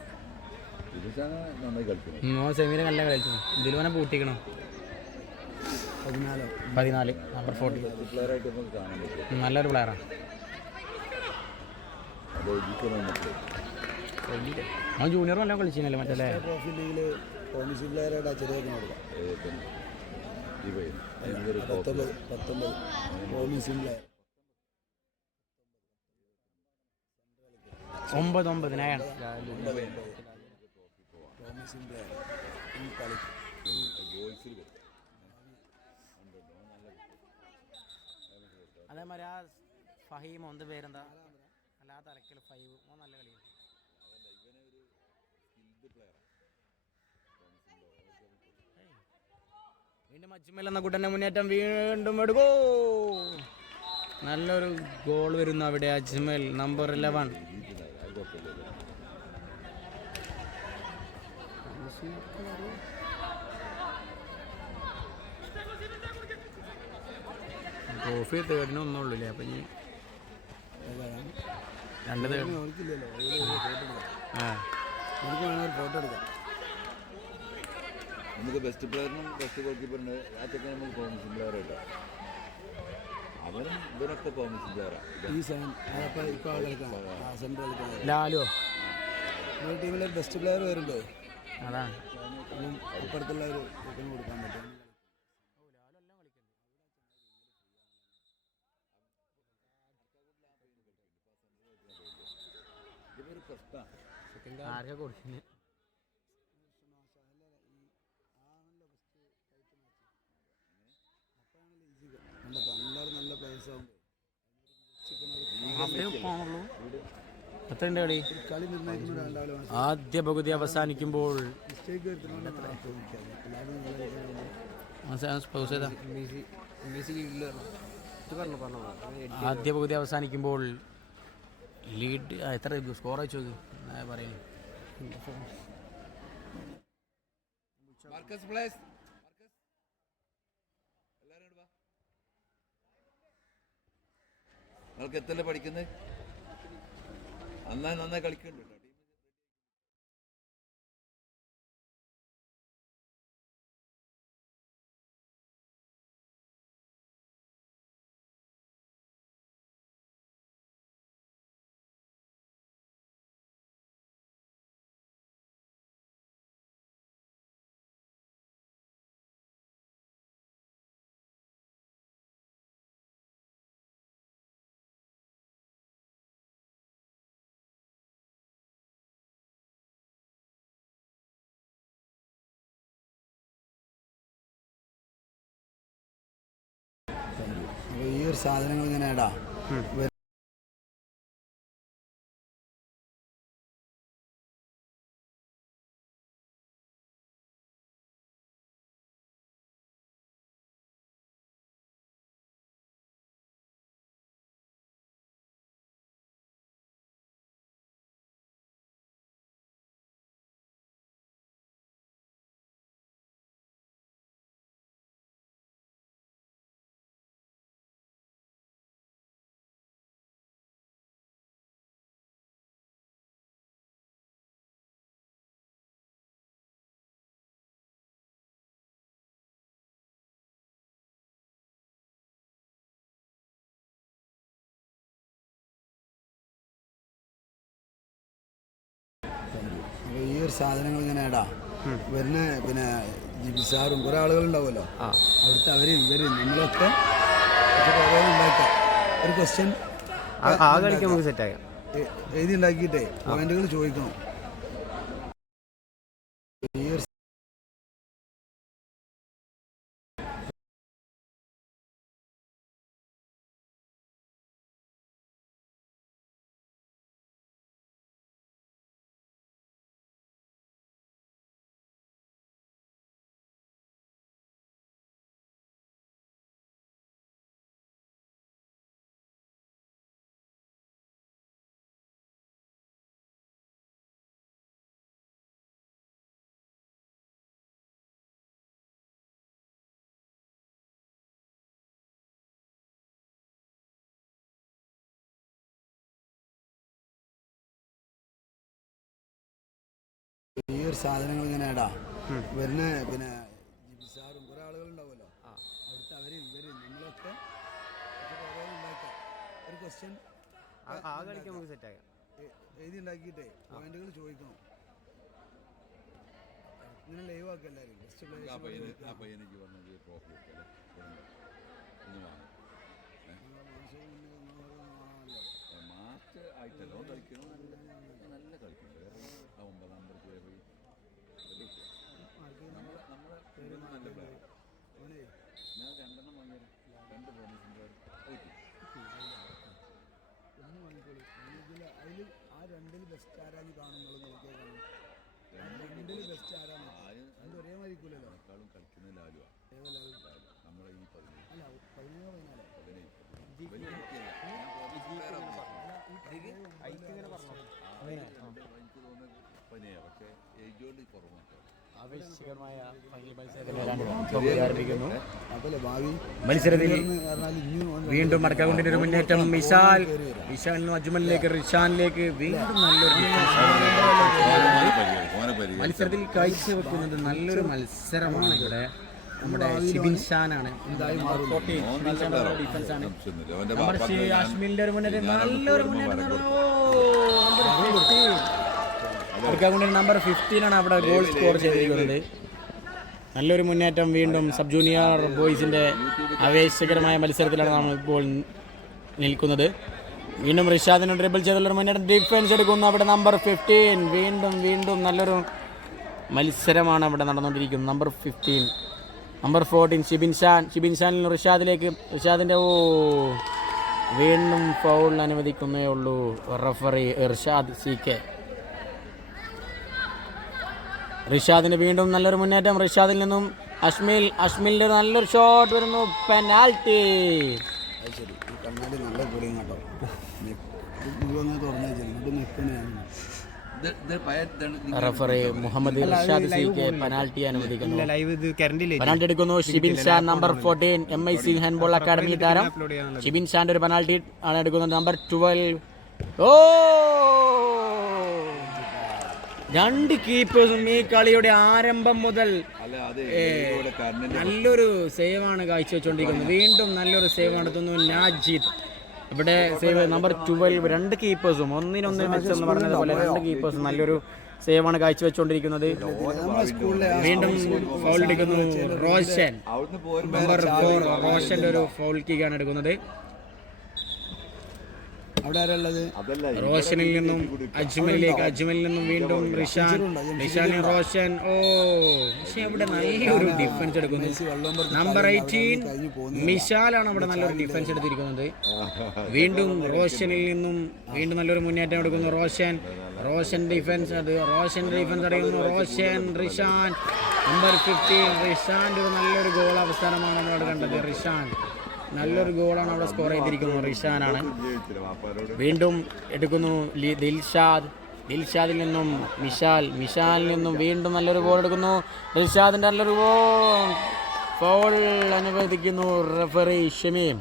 സെമീനെ നല്ല കളിച്ചു. ഇതിലുവനെ പൂട്ടിക്കണം. 14 നമ്പർ 40 നല്ലൊരു പ്ലെയറാണ്. അവൻ ജൂനിയറും എല്ലാം കളിച്ചില്ലേ മറ്റല്ലേ. ഒമ്പതിനായാണ്. അതേമാതിരി ആ ഫഹീം ഒന്ന് പേരെന്താ അല്ലാത്ത അരക്കൽ 5 നല്ല കളിയാണ്. വീണ്ടും അജ്മൽ എന്ന കുട്ടൻ്റെ മുന്നേറ്റം വീണ്ടും എടുക്കോ. നല്ലൊരു ഗോൾ വരുന്നു അവിടെ. അജ്മൽ നമ്പർ 11. ട്രോഫി തേർഡിന് ഒന്നുള്ളൂ അല്ലേ. അപ്പം ഇനി 2 തേർഡ്. ഫോട്ടോ എടുക്കാം. നമുക്ക് ബെസ്റ്റ് പ്ലെയറിനും ബെസ്റ്റ് ഗോൾ കീപ്പറിന് ആ ചെക്കൻ നമുക്ക് കോമിഷൻ പ്ലെയർ ആയിട്ടാണ്. അവരും ഇവരൊക്കെ കോമിഷൻ പ്ലെയറാണ്. ലാലോ ടീമിലെ ബെസ്റ്റ് പ്ലെയർ വരുന്നുണ്ടോ? അതാണ് ഇപ്പുറത്തുള്ള ഒരു കൊടുക്കാൻ പറ്റും. ഇതൊരു പ്രശ്നമാണ്. ആർക്കാ കൊടുക്കുന്നത്? എത്രയുണ്ട് കളി? കളി നിർണ്ണയിക്കുന്ന രണ്ടാളും ആദ്യ പകുതി അവസാനിക്കുമ്പോൾ മിസ്റ്റേക്ക് വരുത്തുന്നുണ്ട്. ആദ്യ പകുതി അവസാനിക്കുമ്പോൾ ലീഡ് എത്ര സ്കോർ അയച്ചു പറയുന്നു. നിങ്ങൾക്ക് എത്തല്ലേ പഠിക്കുന്നത്? നന്നായി കളിക്കുന്നുണ്ട്. ഈ ഒരു സാധനങ്ങൾ ഇങ്ങനെ ഇടാ ഈ ഒരു സാധനങ്ങൾ ഇങ്ങനെ ഇടാ വരുന്ന പിന്നെ ജിബിസാറും കുറെ ആളുകളുണ്ടാവുമല്ലോ, അവിടുത്തെ അവരും ഇവരും നമ്മളൊക്കെ ഉണ്ടാക്കാം. ഒരു ക്വസ്റ്റ്യൻ എഴുതി ഉണ്ടാക്കിയിട്ടേ പോയിന്റുകൾ ചോദിക്കണം. ഈ ഒരു സാധനങ്ങൾ ഇങ്ങനെ ഇടാ വരുന്ന പിന്നെ ജിബിസാറും കുറെ ആളുകളുണ്ടാവുമല്ലോ, അവിടുത്തെ അവരും ഇവരും നമ്മളൊക്കെ ഉണ്ടാക്കാം. ഒരു ക്വസ്റ്റ്യൻ എഴുതി ഉണ്ടാക്കിയിട്ടേ പോയിന്റുകൾ ചോദിക്കണം. ഇങ്ങനെ ലൈവ് ആക്കുക എല്ലാവരും. മാർച്ച് ആയിട്ടല്ലോ കളിക്കണോ? നല്ല കളിക്കുന്നുണ്ട്. 9 നമ്പർ നമ്മളെ നല്ല പ്ലെയർ. ഞാൻ 2 വാങ്ങിയത് 2 ബോണസിൻ്റെ അതിൽ ആ 2 ബെസ്റ്റ് ആരാന്ന് കാണുന്നത് നോക്കിയാൽ 2 ബെസ്റ്റ് ആരാണ് ഒരേ മരിക്കൂലല്ലോ. കളിക്കുന്ന ലാലുവാ നമ്മളെ ഈ 15 അല്ല 15 മത്സരത്തിൽ വീണ്ടും മടക്കാകൊണ്ടിന്റെ ഒരു മുന്നേറ്റം. വിശാലിനും അജ്മലിലേക്ക് റിഷാനിലേക്ക് വീണ്ടും നല്ലൊരു മത്സരത്തിൽ കാഴ്ചവെക്കുന്നത് നല്ലൊരു മത്സരമാണ്. ഇവിടെ നമ്മുടെ ഷിബിൻ ഷാനാണ് ഡിഫൻസ് ആണ്. അശ്മിലിന്റെ ഒരു മുന്നേറ്റം, നല്ലൊരു മുന്നേറ്റം. നമ്പർ 15 ആണ് അവിടെ ഗോൾ സ്കോർ ചെയ്തിരിക്കുന്നത്. നല്ലൊരു മുന്നേറ്റം. വീണ്ടും സബ് ജൂനിയർ ബോയ്സിന്റെ ആവേശകരമായ മത്സരത്തിലാണ് നമ്മൾ ഇപ്പോൾ നിൽക്കുന്നത്. വീണ്ടും റിഷാദിന് ഡ്രിബിൾ ചെയ്തുള്ളൊരു മുന്നേറ്റം, ഡിഫൻസ് എടുക്കുന്നു അവിടെ നമ്പർ 15. വീണ്ടും നല്ലൊരു മത്സരമാണ് അവിടെ നടന്നുകൊണ്ടിരിക്കുന്നത്. നമ്പർ 15, നമ്പർ 14 ഷിബിൻ ഷാനിൽ റിഷാദിലേക്ക്. റിഷാദിന്റെ വീണ്ടും ഫൗൾ അനുവദിക്കുന്നേ ഉള്ളൂ റഫറി ഇർഷാദ് CK. റിഷാദിന് വീണ്ടും നല്ലൊരു മുന്നേറ്റം. റിഷാദിൽ നിന്നും അഷ്മിലിൻ്റെ നല്ലൊരു ഷോട്ട് വരുന്നു. പെനാൽറ്റി. അത് ശരി, ഈ കണ്ണാടി നല്ല കൂടിയും കേട്ടോ. മുഴുവൻ തുറന്നു ഇങ്ങോട്ട് നിൽക്കുന്നതാണ്. Referee Muhammad Irshad CK penalty അനുവദിക്കുന്നു. ലൈവ് ഇത് കറണ്ടില്ലേ പെനാൽറ്റി എടുക്കുന്നു Shibin Shan, number 14, MIC handball academy താരം. ഷിബിൻ ഷാന്റെ ഒരു പെനാൽറ്റി ആണ് എടുക്കുന്നത്. നമ്പർ 12. ഓ, രണ്ട് കീപ്പേഴ്സും ഈ കളിയുടെ ആരംഭം മുതൽ നല്ലൊരു സേവാണ് കാഴ്ചവെച്ചുകൊണ്ടിരിക്കുന്നത്. വീണ്ടും നല്ലൊരു സേവ് നടത്തുന്നു നാജിദ്. ഇവിടെ സേവ് നമ്പർ 12. രണ്ട് കീപ്പേഴ്സും ഒന്നിനൊന്നിന് മെച്ചെന്ന് പറഞ്ഞതുപോലെ രണ്ട് കീപ്പേഴ്സും നല്ലൊരു സേവാണ് കാഴ്ചവെച്ചുകൊണ്ടിരിക്കുന്നത്. വീണ്ടും ഫൗൾ എടുക്കുന്നു റോഷൻ, നമ്പർ 4. റോഷന്റെ ഒരു ഫൗൾ കിക്കാണ് എടുക്കുന്നത്. അവിടെ ആരുള്ളത്? റോഷനിൽ നിന്നും അജ്മലിലേക്ക്, അജ്മലിൽ നിന്നും വീണ്ടും റിഷാൻ റോഷൻ. ഓ, പക്ഷേ ഇവിടെ നല്ലൊരു ഡിഫൻസ് എടുക്കുന്നു. നമ്പർ 18 മിഷാലാണ് അവിടെ നല്ലൊരു ഡിഫൻസ് എടുത്തിരിക്കുന്നത്. വീണ്ടും റോഷനിൽ നിന്നും വീണ്ടും നല്ലൊരു മുന്നേറ്റം എടുക്കുന്നു റോഷൻ ഡിഫൻസ്. റോഷൻ ഡിഫൻസ് അടയുന്നു. റിഷാൻ നമ്പർ 15. റിഷാന്റെ ഒരു നല്ലൊരു ഗോൾ അവസാനമാണ് നമ്മളവിടെ കണ്ടത്. റിഷാൻ നല്ലൊരു ഗോളാണ് അവിടെ സ്കോർ ചെയ്തിരിക്കുന്നത്. റിഷാനാണ്. വീണ്ടും എടുക്കുന്നു ദിൽഷാദിൽ നിന്നും മിഷാലിൽ നിന്നും വീണ്ടും നല്ലൊരു ഗോൾ എടുക്കുന്നു. ദിൽഷാദിന്റെ നല്ലൊരു ഗോൾ. ഫൗൾ അനുവദിക്കുന്നു റഫറി ഷമീം.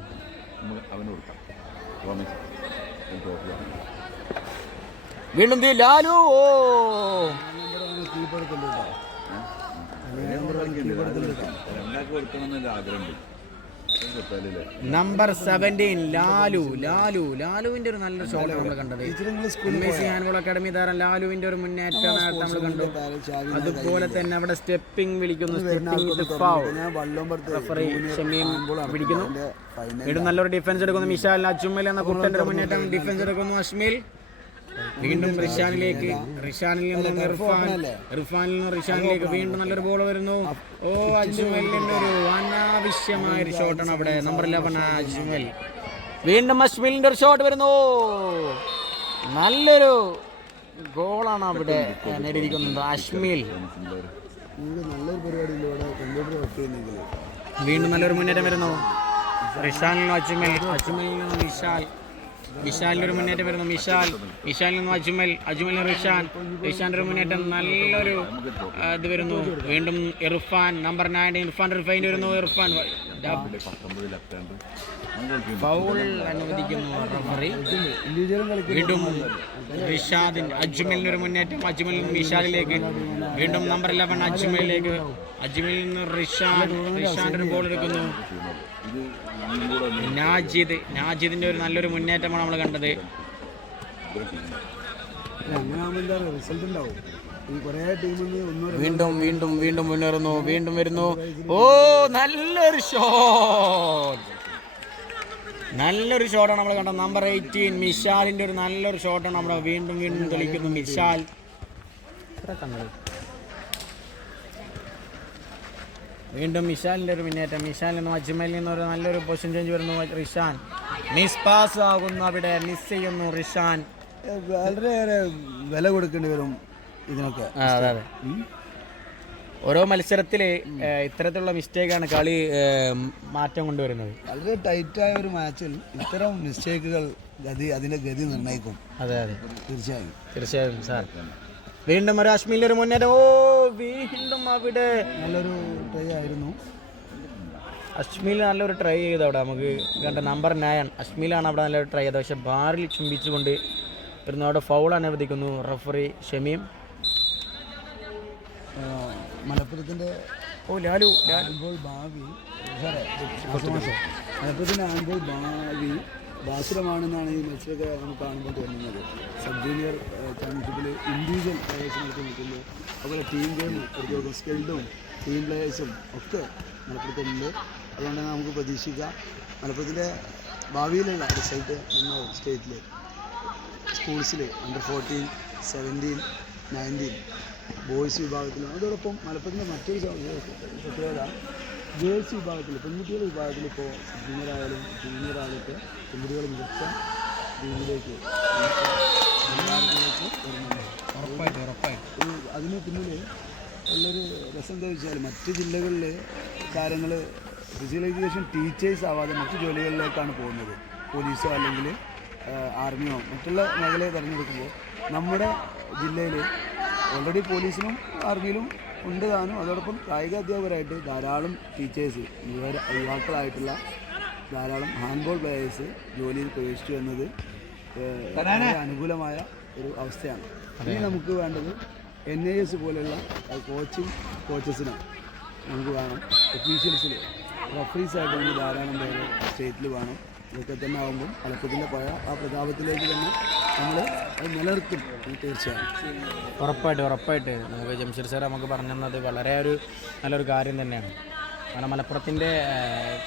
വീണ്ടും ലാലു. ഓ, നമ്പർ 17 ലാലുവിന്റെ ഒരു നല്ല ഷോട്ട് നമ്മൾ കണ്ടത്. MIC ഹാൻഡ്ബോൾ അക്കാദമി താരം ലാലുവിന്റെ ഒരു മുന്നേറ്റമായിട്ട് നമ്മൾ കണ്ടു. അതുപോലെ തന്നെ അവിടെ സ്റ്റെപ്പിംഗ് വിളിക്കുന്നു. റഫറി ഷമീം പിടിക്കുന്നു. വീണ്ടും നല്ലൊരു ഡിഫൻസ് എടുക്കുന്നു. മിഷാൽ അജ്മൽ എന്ന കുട്ടന്റെ മുന്നേറ്റം. ഡിഫൻസ് എടുക്കുന്നു അഷ്മിൽ. വീണ്ടും റിഷാനിൽ നിന്നും ഇർഫാനിൽ നിന്നും റിഷാനിലേക്ക് വീണ്ടും നല്ലൊരു ബോൾ വരുന്നു. ഓ, അജ്മലിന്റെ ഒരു അനാവശ്യമായൊരു ഷോട്ടാണ് അവിടെ. നമ്പർ 11 അജ്മൽ. വീണ്ടും അഷ്മിലിന്റെ ഒരു ഷോട്ട് വരുന്നു. നല്ലൊരു ഗോളാണ് അവിടെ നേടിയിരിക്കുന്നത് അഷ്മിൽ. നല്ലൊരു പരിപാടി. വീണ്ടും നല്ലൊരു മുന്നേറ്റം വരുന്നു. റിഷാനിൽ നിന്നും അജ്മലിൽ നിന്നും വിശാലിന്റെ ഒരു മുന്നേറ്റം വരുന്നു. വിശാലിൽ നിന്നും അജ്മൽ റിഷാന്റെ ഒരു മുന്നേറ്റം. നല്ലൊരു ഇത് വരുന്നു. വീണ്ടും ഇർഫാൻ നമ്പർ 9 ഇർഫാൻ വരുന്നു. ഇർഫാൻ ഫൗൾ അനുവദിക്കുന്നു റഫറി. വീണ്ടും അജ്മലിന്റെ ഒരു മുന്നേറ്റം. അജ്മലിൽ നിന്ന് വിശാലിലേക്ക്. വീണ്ടും നമ്പർ 11 അജ്മലിലേക്ക്. അജ്മലിൽ നിന്ന് റിഷാന്റെ ഒരു ബോൾ എടുക്കുന്നു. നാജിദിന്റെ ഒരു നല്ലൊരു മുന്നേറ്റമാണ് നമ്മൾ കണ്ടത്. വീണ്ടും മുന്നേറുന്നു. വീണ്ടും വരുന്നു. ഓ, നല്ലൊരു ഷോട്ടാണ് നമ്മൾ കണ്ടത്. നമ്പർ 18 മിഷാലിന്റെ ഒരു നല്ലൊരു ഷോട്ടാണ് നമ്മൾ വീണ്ടും കളിക്കുന്നു. മിഷാൽ വീണ്ടും മിഷാലിൻ്റെ ഒരു മുന്നേറ്റം. മിഷാലിൽ നിന്നും അജ്മലിൽ നിന്നും ഒരു നല്ലൊരു പൊസിഷൻ ചേഞ്ച് വരുന്നു. റിഷാൻ മിസ് പാസ് ആകുന്നു. അവിടെ മിസ് ചെയ്യുന്നു റിഷാൻ. വളരെയേറെ വില കൊടുക്കേണ്ടി വരും ഇതിനൊക്കെ. അതെ. ഓരോ മത്സരത്തിൽ ഇത്തരത്തിലുള്ള മിസ്റ്റേക്കാണ് കളി മാറ്റം കൊണ്ടുവരുന്നത്. വളരെ ടൈറ്റായ ഒരു മാച്ചിൽ ഇത്തരം മിസ്റ്റേക്കുകൾ അതിൻ്റെ ഗതി നിർണ്ണയിക്കും. അതെ, തീർച്ചയായും സാർ. വീണ്ടും ഒരു അഷ്മിലിന്റെ ഒരു മുന്നേറ്റം. ഓ, വീണ്ടും അവിടെ നല്ലൊരു ട്രൈ ആയിരുന്നു. അഷ്മിൽ നല്ലൊരു ട്രൈ ചെയ്ത് അവിടെ നമുക്ക് കണ്ട. നമ്പർ 9 അഷ്മിലാണ് അവിടെ നല്ലൊരു ട്രൈ ചെയ്തത്. പക്ഷെ ബാറിൽ ചുംബിച്ചുകൊണ്ട് വരുന്നു. അവിടെ ഫൗൾ അനുവദിക്കുന്നു റഫറി ഷമീം. മലപ്പുറത്തിൻ്റെ ലാലു ഹാൻഡ്ബോൾ ഭാവി മലപ്പുറത്തിൻ്റെ ഹാൻഡ്ബോൾ ഭാവി ബാസുരമാണെന്നാണ് ഈ മത്സരമൊക്കെ നമുക്ക് കാണുമ്പോൾ തോന്നുന്നത്. സബ് ജൂനിയർ ചാമ്പ്യൻഷിപ്പിൽ ഇൻഡിവിജ്വൽ പ്ലേയേഴ്സ് നടത്തി നിൽക്കുന്നു. അതുപോലെ ടീം ഗെയിം എടുത്ത് സ്കിൽഡും ടീം പ്ലേയേഴ്സും ഒക്കെ മലപ്പുറത്തുണ്ട്. അതുകൊണ്ട് തന്നെ നമുക്ക് പ്രതീക്ഷിക്കാം മലപ്പുറത്തിൻ്റെ ഭാവിയിലുള്ള റിസൾട്ട് നമ്മൾ സ്റ്റേറ്റിൽ സ്കൂൾസിൽ അണ്ടർ 14, 17, 19 ബോയ്സ് വിഭാഗത്തിലും. അതോടൊപ്പം മലപ്പുറത്തിൻ്റെ മറ്റൊരു പ്രത്യേകത ദേശീയ വിഭാഗത്തിൽ പെൺകുട്ടികളുടെ വിഭാഗത്തിൽ ഇപ്പോൾ ജൂനിയറായാലും ജൂനിയറായാലൊക്കെ പെൺകുട്ടികൾ മികച്ച രീതിയിലേക്ക് അതിന് പിന്നിൽ ഉള്ളൊരു രസം എന്താ വെച്ചാൽ മറ്റ് ജില്ലകളിൽ താരങ്ങൾ ഫിസിക്കൽ എഡ്യൂക്കേഷൻ ടീച്ചേഴ്സ് ആവാതെ മറ്റ് ജോലികളിലേക്കാണ് പോകുന്നത്. പോലീസോ അല്ലെങ്കിൽ ആർമിയോ മറ്റുള്ള മേഖലയെ തിരഞ്ഞെടുക്കുമ്പോൾ നമ്മുടെ ജില്ലയിൽ ഓൾറെഡി പോലീസിനും ആർമിയിലും ഉണ്ട് താനും. അതോടൊപ്പം കായിക അധ്യാപകരായിട്ട് ധാരാളം ടീച്ചേഴ്സ് യുവാക്കളായിട്ടുള്ള ധാരാളം ഹാൻഡ്ബോൾ പ്ലേയേഴ്സ് ജോലിയിൽ പ്രവേശിച്ചു എന്നത് അനുകൂലമായ ഒരു അവസ്ഥയാണ്. ഇനി നമുക്ക് വേണ്ടത് NIS പോലെയുള്ള കോച്ചസിനെ നമുക്ക് വേണം. ഒഫീഷ്യൽസിൽ റഫറീസായിട്ട് നമുക്ക് ധാരാളം പേര് സ്റ്റേറ്റിൽ വേണം. ഇതൊക്കെ തന്നെ ആകുമ്പം മലപ്പുറത്തിൻ്റെ പഴയ ആ പ്രതാപത്തിലേക്ക് തന്നെ നമ്മൾ അത് നിലനിർത്തും തീർച്ചയായും. ഉറപ്പായിട്ട് നമുക്ക് ജംഷീർ സാർ നമുക്ക് പറഞ്ഞു തന്നത് വളരെ നല്ലൊരു കാര്യം തന്നെയാണ്. കാരണം മലപ്പുറത്തിൻ്റെ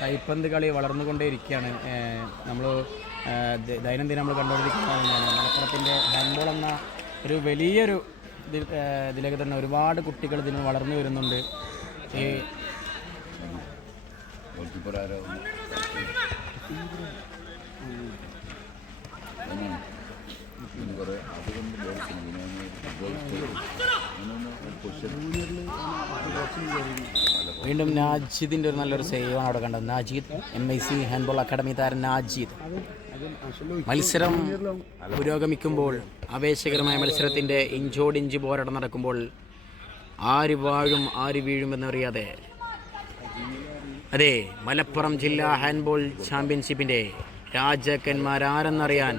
കൈപ്പന്ത് കളി വളർന്നുകൊണ്ടേയിരിക്കുകയാണ്. നമ്മൾ ദൈനംദിനം നമ്മൾ കണ്ടുകൊണ്ടിരിക്കുന്നതാണ്. മലപ്പുറത്തിൻ്റെ ഹാൻഡ്ബോൾ എന്ന ഒരു വലിയൊരു ഇതിലേക്ക് തന്നെ ഒരുപാട് കുട്ടികൾ ഇതിന് വളർന്നു വരുന്നുണ്ട്. ഈ വീണ്ടും നാജിദിൻ്റെ ഒരു നല്ലൊരു സേവാണ് അവിടെ കണ്ടത്. നാജിദ് MIC ഹാൻഡ്ബോൾ അക്കാഡമി താരം നാജിദ്. മത്സരം പുരോഗമിക്കുമ്പോൾ ആവേശകരമായ മത്സരത്തിൻ്റെ ഇഞ്ചോടിഞ്ച് പോരാട്ടം നടക്കുമ്പോൾ ആര് വാഴും ആര് വീഴുമെന്നറിയാതെ അതെ മലപ്പുറം ജില്ലാ ഹാൻഡ്ബോൾ ചാമ്പ്യൻഷിപ്പിൻ്റെ രാജാക്കന്മാരാരെന്നറിയാൻ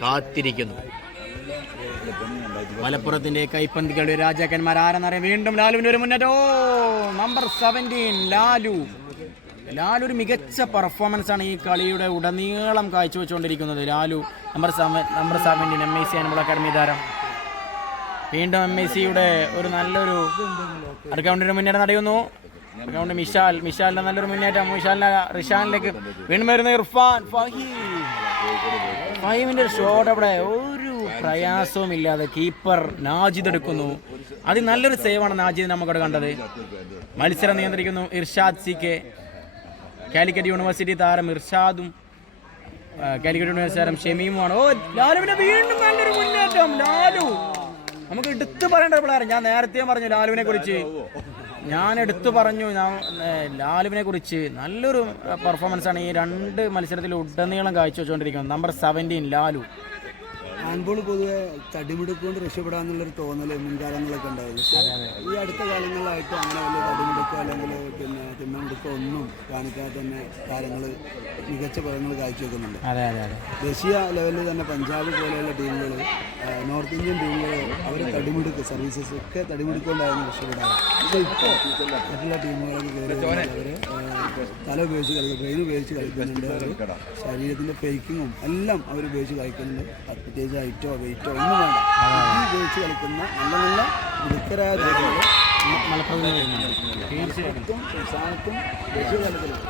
കാത്തിരിക്കുന്നു. മലപ്പുറത്തിൻ്റെ കൈപ്പന്തികളുടെ രാജാക്കന്മാരാരെന്നറിയാൻ വീണ്ടും ലാലുവിൻ്റെ ഒരു മുന്നേറ്റം. നമ്പർ 17 ലാലു ഒരു മികച്ച പെർഫോമൻസാണ് ഈ കളിയുടെ ഉടനീളം കാഴ്ചവെച്ചുകൊണ്ടിരിക്കുന്നത്. Lalu number 17 MIC handball academy താരം. വീണ്ടും MICയുടെ ഒരു നല്ലൊരു അക്കൗണ്ടിന് മുന്നേറ്റം നടയുന്നു. അക്കൗണ്ട് മിഷാലിൻ്റെ നല്ലൊരു മുന്നേറ്റം. റിഷാനിലേക്ക് വീണ്ടും വരുന്ന ഇർഫാൻ ഫഹീമിൻ്റെ ഒരു ഷോട്ട് അവിടെ ഒരു പ്രയാസവും ഇല്ലാതെ കീപ്പർ നാജിദ് എടുക്കുന്നു. അത് നല്ലൊരു സേവാണ് നാജിദ് നമുക്കവിടെ കണ്ടത്. മത്സരം നിയന്ത്രിക്കുന്നു ഇർഷാദ് CK. കാലിക്കറ്റ് യൂണിവേഴ്സിറ്റി താരം ഇർഷാദും കാലിക്കറ്റ് യൂണിവേഴ്സിറ്റി താരം ഷമീമുമാണ്. ലാലുവിനെ വീണ്ടും നല്ലൊരു മുന്നേറ്റം. ലാലു നമുക്ക് എടുത്തു പറയേണ്ട പിള്ളേർ. ഞാൻ നേരത്തെ പറഞ്ഞു ലാലുവിനെ കുറിച്ച് ലാലുവിനെ കുറിച്ച് നല്ലൊരു പെർഫോമൻസാണ് ഈ 2 മത്സരത്തിൽ ഉടനീളം കാഴ്ചവെച്ചുകൊണ്ടിരിക്കുന്നത്. നമ്പർ 17 ലാലു. ഹാൻഡ്ബോൾ പൊതുവെ തടിമിടുക്കൊണ്ട് രക്ഷപ്പെടാന്നുള്ളൊരു തോന്നൽ മുൻകാലങ്ങളിലൊക്കെ ഉണ്ടായിരുന്നു. ഈ അടുത്ത കാലങ്ങളിലായിട്ട് അങ്ങനെ വലിയ തടിമിടുക്കോ അല്ലെങ്കിൽ തിമ്മമിടുക്കോ ഒന്നും കാണിക്കാതെ തന്നെ താരങ്ങൾ മികച്ച പദങ്ങൾ കാഴ്ചവെക്കുന്നുണ്ട്. ദേശീയ ലെവലിൽ തന്നെ പഞ്ചാബ് പോലെയുള്ള ടീമുകൾ, നോർത്ത് ഇന്ത്യൻ ടീമുകൾ അവർ തടിമിടുക്ക് സർവീസസ് ഒക്കെ തടിമിടുക്കൊണ്ടായിരുന്നു രക്ഷപ്പെടാറ്. പക്ഷേ ഇപ്പോൾ മറ്റുള്ള ടീമുകളൊക്കെ കയറി അവർ തല ഉപയോഗിച്ച് കളിക്കും, ബ്രെയിൻ ഉപയോഗിച്ച് കളിക്കുന്നുണ്ട്. അവർ ശരീരത്തിൻ്റെ ഫേക്കിങ്ങും എല്ലാം അവർ ഉപയോഗിച്ച് കളിക്കുന്നുണ്ട്. പ്രത്യേകിച്ച് ഹൈറ്റോ വെയിറ്റോ ഒന്നും വേണ്ട, ഈ ഉപയോഗിച്ച് കളിക്കുന്ന നല്ല നല്ല മിടുക്കരായ താരങ്ങൾ മലപ്പുറത്തും സംസ്ഥാനത്തും ദേശീയ തലത്തിലും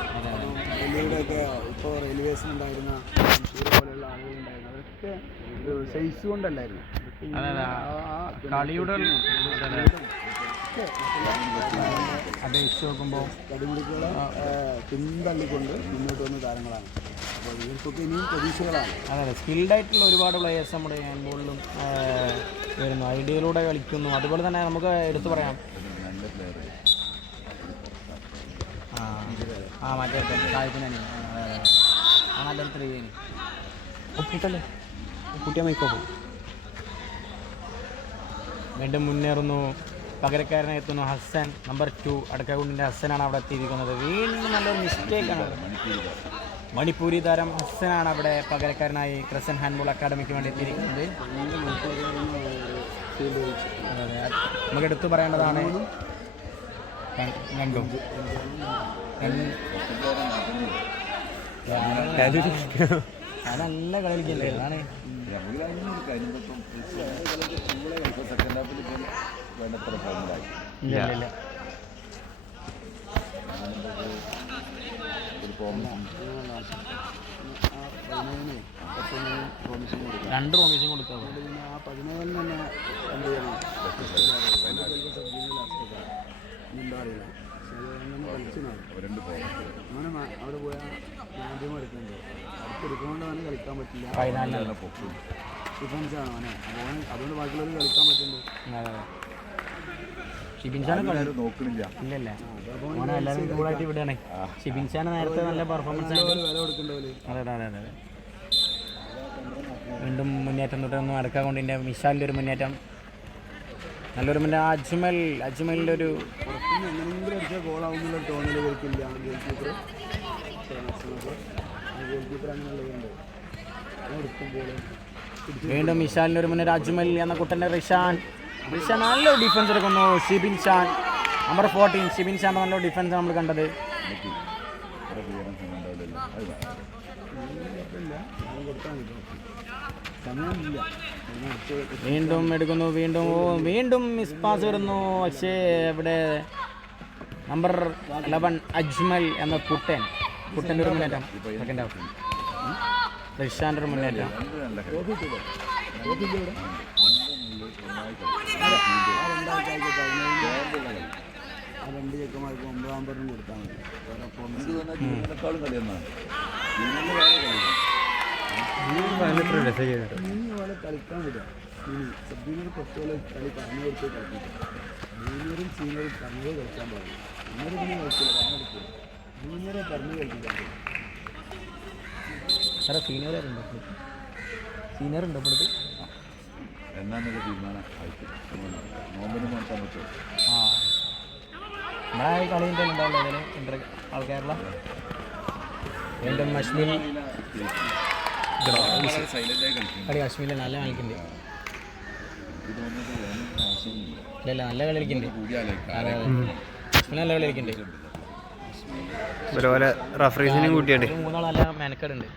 ഡൽഹിയുടെയൊക്കെ ഇപ്പോൾ റെയിൽവേസിനുണ്ടായിരുന്ന പോലെയുള്ള ആളുകളുണ്ടായിരുന്നു. അവരൊക്കെ സൈസ് കൊണ്ടല്ലായിരുന്നു കളിയുടെ അപേക്ഷിച്ച് നോക്കുമ്പോൾ കടിമുടിക്കുകളെ പിന്തള്ളിക്കൊണ്ട് മുന്നോട്ട് വന്ന താരങ്ങളാണ്. അപ്പോൾ ഇവർക്കൊക്കെ ഇനിയും പ്രതീക്ഷകളാണ്. അതെ, സ്കിൽഡായിട്ടുള്ള ഒരുപാട് പ്ലേയേഴ്സ് നമ്മുടെ ഹാൻഡ്ബോളിലും വരുന്നു, ഐഡിയയിലൂടെ കളിക്കുന്നു. അതുപോലെ തന്നെ നമുക്ക് എടുത്തു പറയാം മറ്റേ സാഹിബിന് നല്ലൊരു 3 ഒപ്പിട്ടല്ലേ കുട്ടിയെ മൈക്കോ വീണ്ടും മുന്നേറുന്നു. പകരക്കാരനെ എത്തുന്നു ഹസൻ. നമ്പർ 2 അടക്കകുണ്ടിൻ്റെ ഹസനാണ് അവിടെ എത്തിയിരിക്കുന്നത്. വീണ്ടും നല്ലൊരു മിസ്റ്റേക്കാണ്. മണിപ്പൂരി താരം ഹസനാണ് അവിടെ പകരക്കാരനായി ക്രസന്റ് ഹാൻഡ്ബോൾ അക്കാഡമിക്ക് വേണ്ടി എത്തിയിരിക്കുന്നത്. നമുക്ക് എടുത്തു പറയേണ്ടതാണ് രണ്ടും നല്ല കളിക്കല്ലേ. അതാണ് ഇല്ല രണ്ട് പ്രോമിസും കൊടുത്തത്. ആ 17 തന്നെ എന്ത് ചെയ്യണം, എന്താ അറിയില്ല പക്ഷേ അത് അങ്ങനെ കളിച്ചതാണ് അവരുണ്ട് പോകാം. അങ്ങനെ അവിടെ പോയാൽ ആദ്യം എടുക്കുന്നുണ്ട് അടുത്തെടുക്കുന്നതുകൊണ്ട് അവന് കളിക്കാൻ പറ്റില്ല. ഫൈനലിലാണ് ഡിഫൻസാണ് അവനെ അപ്പോൾ അതുകൊണ്ട് ബാക്കിയുള്ളവർ കളിക്കാൻ പറ്റുന്നുണ്ട്. ഷിബിൻ ഷാൻ ആരും നോക്കണില്ല. ഇല്ലല്ലേ ഓനെ എല്ലാവരും കൂളായിട്ട് വിടുകയാണ്. ഷിബിൻ ഷാൻ നേരത്തെ നല്ല പെർഫോമൻസ് ആണ്. വില കൊടുക്കേണ്ടവര് അതെ വീണ്ടും മുന്നേറ്റം തൊട്ടൊന്നും അടക്കാൻ കൊണ്ടിൻ്റെ മിഷാലിൻ്റെ ഒരു മുന്നേറ്റം നല്ലൊരു മുന്നേ അജ്മലിൻ്റെ ഒരു പുറത്തുനിന്ന് എങ്ങനെയെങ്കിലും അടിച്ചാൽ ഗോളാവുന്നുള്ള തോന്നൽ കഴിക്കില്ല. ഗോൾ കീപ്പർ അങ്ങനെയുള്ളതുകൊണ്ട് എടുക്കുമ്പോൾ വീണ്ടും മിഷാലിൻ്റെ ഒരു മുന്നേറ്റം അജ്മൽ എന്ന കുട്ടൻ്റെ റിഷാൻ നല്ലൊരു ഡിഫൻസ് എടുക്കുന്നു. ഷിബിൻ ഷാൻ നമ്പർ 14 ഷിബിൻ ഷാൻ്റെ നല്ലൊരു ഡിഫൻസ് നമ്മൾ കണ്ടത്. വീണ്ടും എടുക്കുന്നു വീണ്ടും മിസ് പാസ് വരുന്നു. പക്ഷേ ഇവിടെ നമ്പർ 11 അജ്മൽ എന്ന കുട്ടൻ്റെ ഒരു മുന്നേറ്റം സെക്കൻഡ് ഹാഫ്. റിഷാൻ്റെ ഒരു മുന്നേറ്റം രണ്ട് ചെക്കന്മാർക്ക് 9 പേരും കൊടുത്താൽ മതി. ഇതിനേക്കാളും കളി എന്നാണ് പോലെ കളിക്കാൻ വിടുക. സബ് ജൂനിയർ കുറച്ചുപോലെ കളി പറഞ്ഞു കൊടുത്ത് കളിപ്പിക്കും. ജൂനിയറും സീനിയറും പറഞ്ഞു കളിക്കാൻ പാടില്ല. ജൂനിയർ പിന്നെ കളിക്കില്ല പറഞ്ഞെടുക്കില്ല. ജൂനിയറെ പറഞ്ഞു കളിപ്പിക്കാൻ പറ്റും. സാറേ സീനിയർ ഉണ്ടോ ഇപ്പോഴത്തെ എന്നാന്നൊക്കെ തീരുമാനം ആയിട്ട് നോമ്പിന് മാറ്റാൻ പറ്റുമോ? നമ്മളെ കളിൻ്റെ ഉണ്ടാവില്ല ഇതിൽ ഇന്റർ ആൾക്കാരുള്ള വീണ്ടും അശ്മിൽ സൈലൻ്റായി കളിക്കും. കളി അശ്മിൽ നല്ല കളിക്കുന്നുണ്ട്. ഇല്ല നല്ല കളി കളിക്കുന്നുണ്ട്. അതെ അശ്മിൽ നല്ല കളി കളിക്കുന്നുണ്ട്. അതുപോലെ റഫറീസിനും കൂട്ടിയുണ്ട്. 3 നല്ല മെനക്കെടുണ്ട്.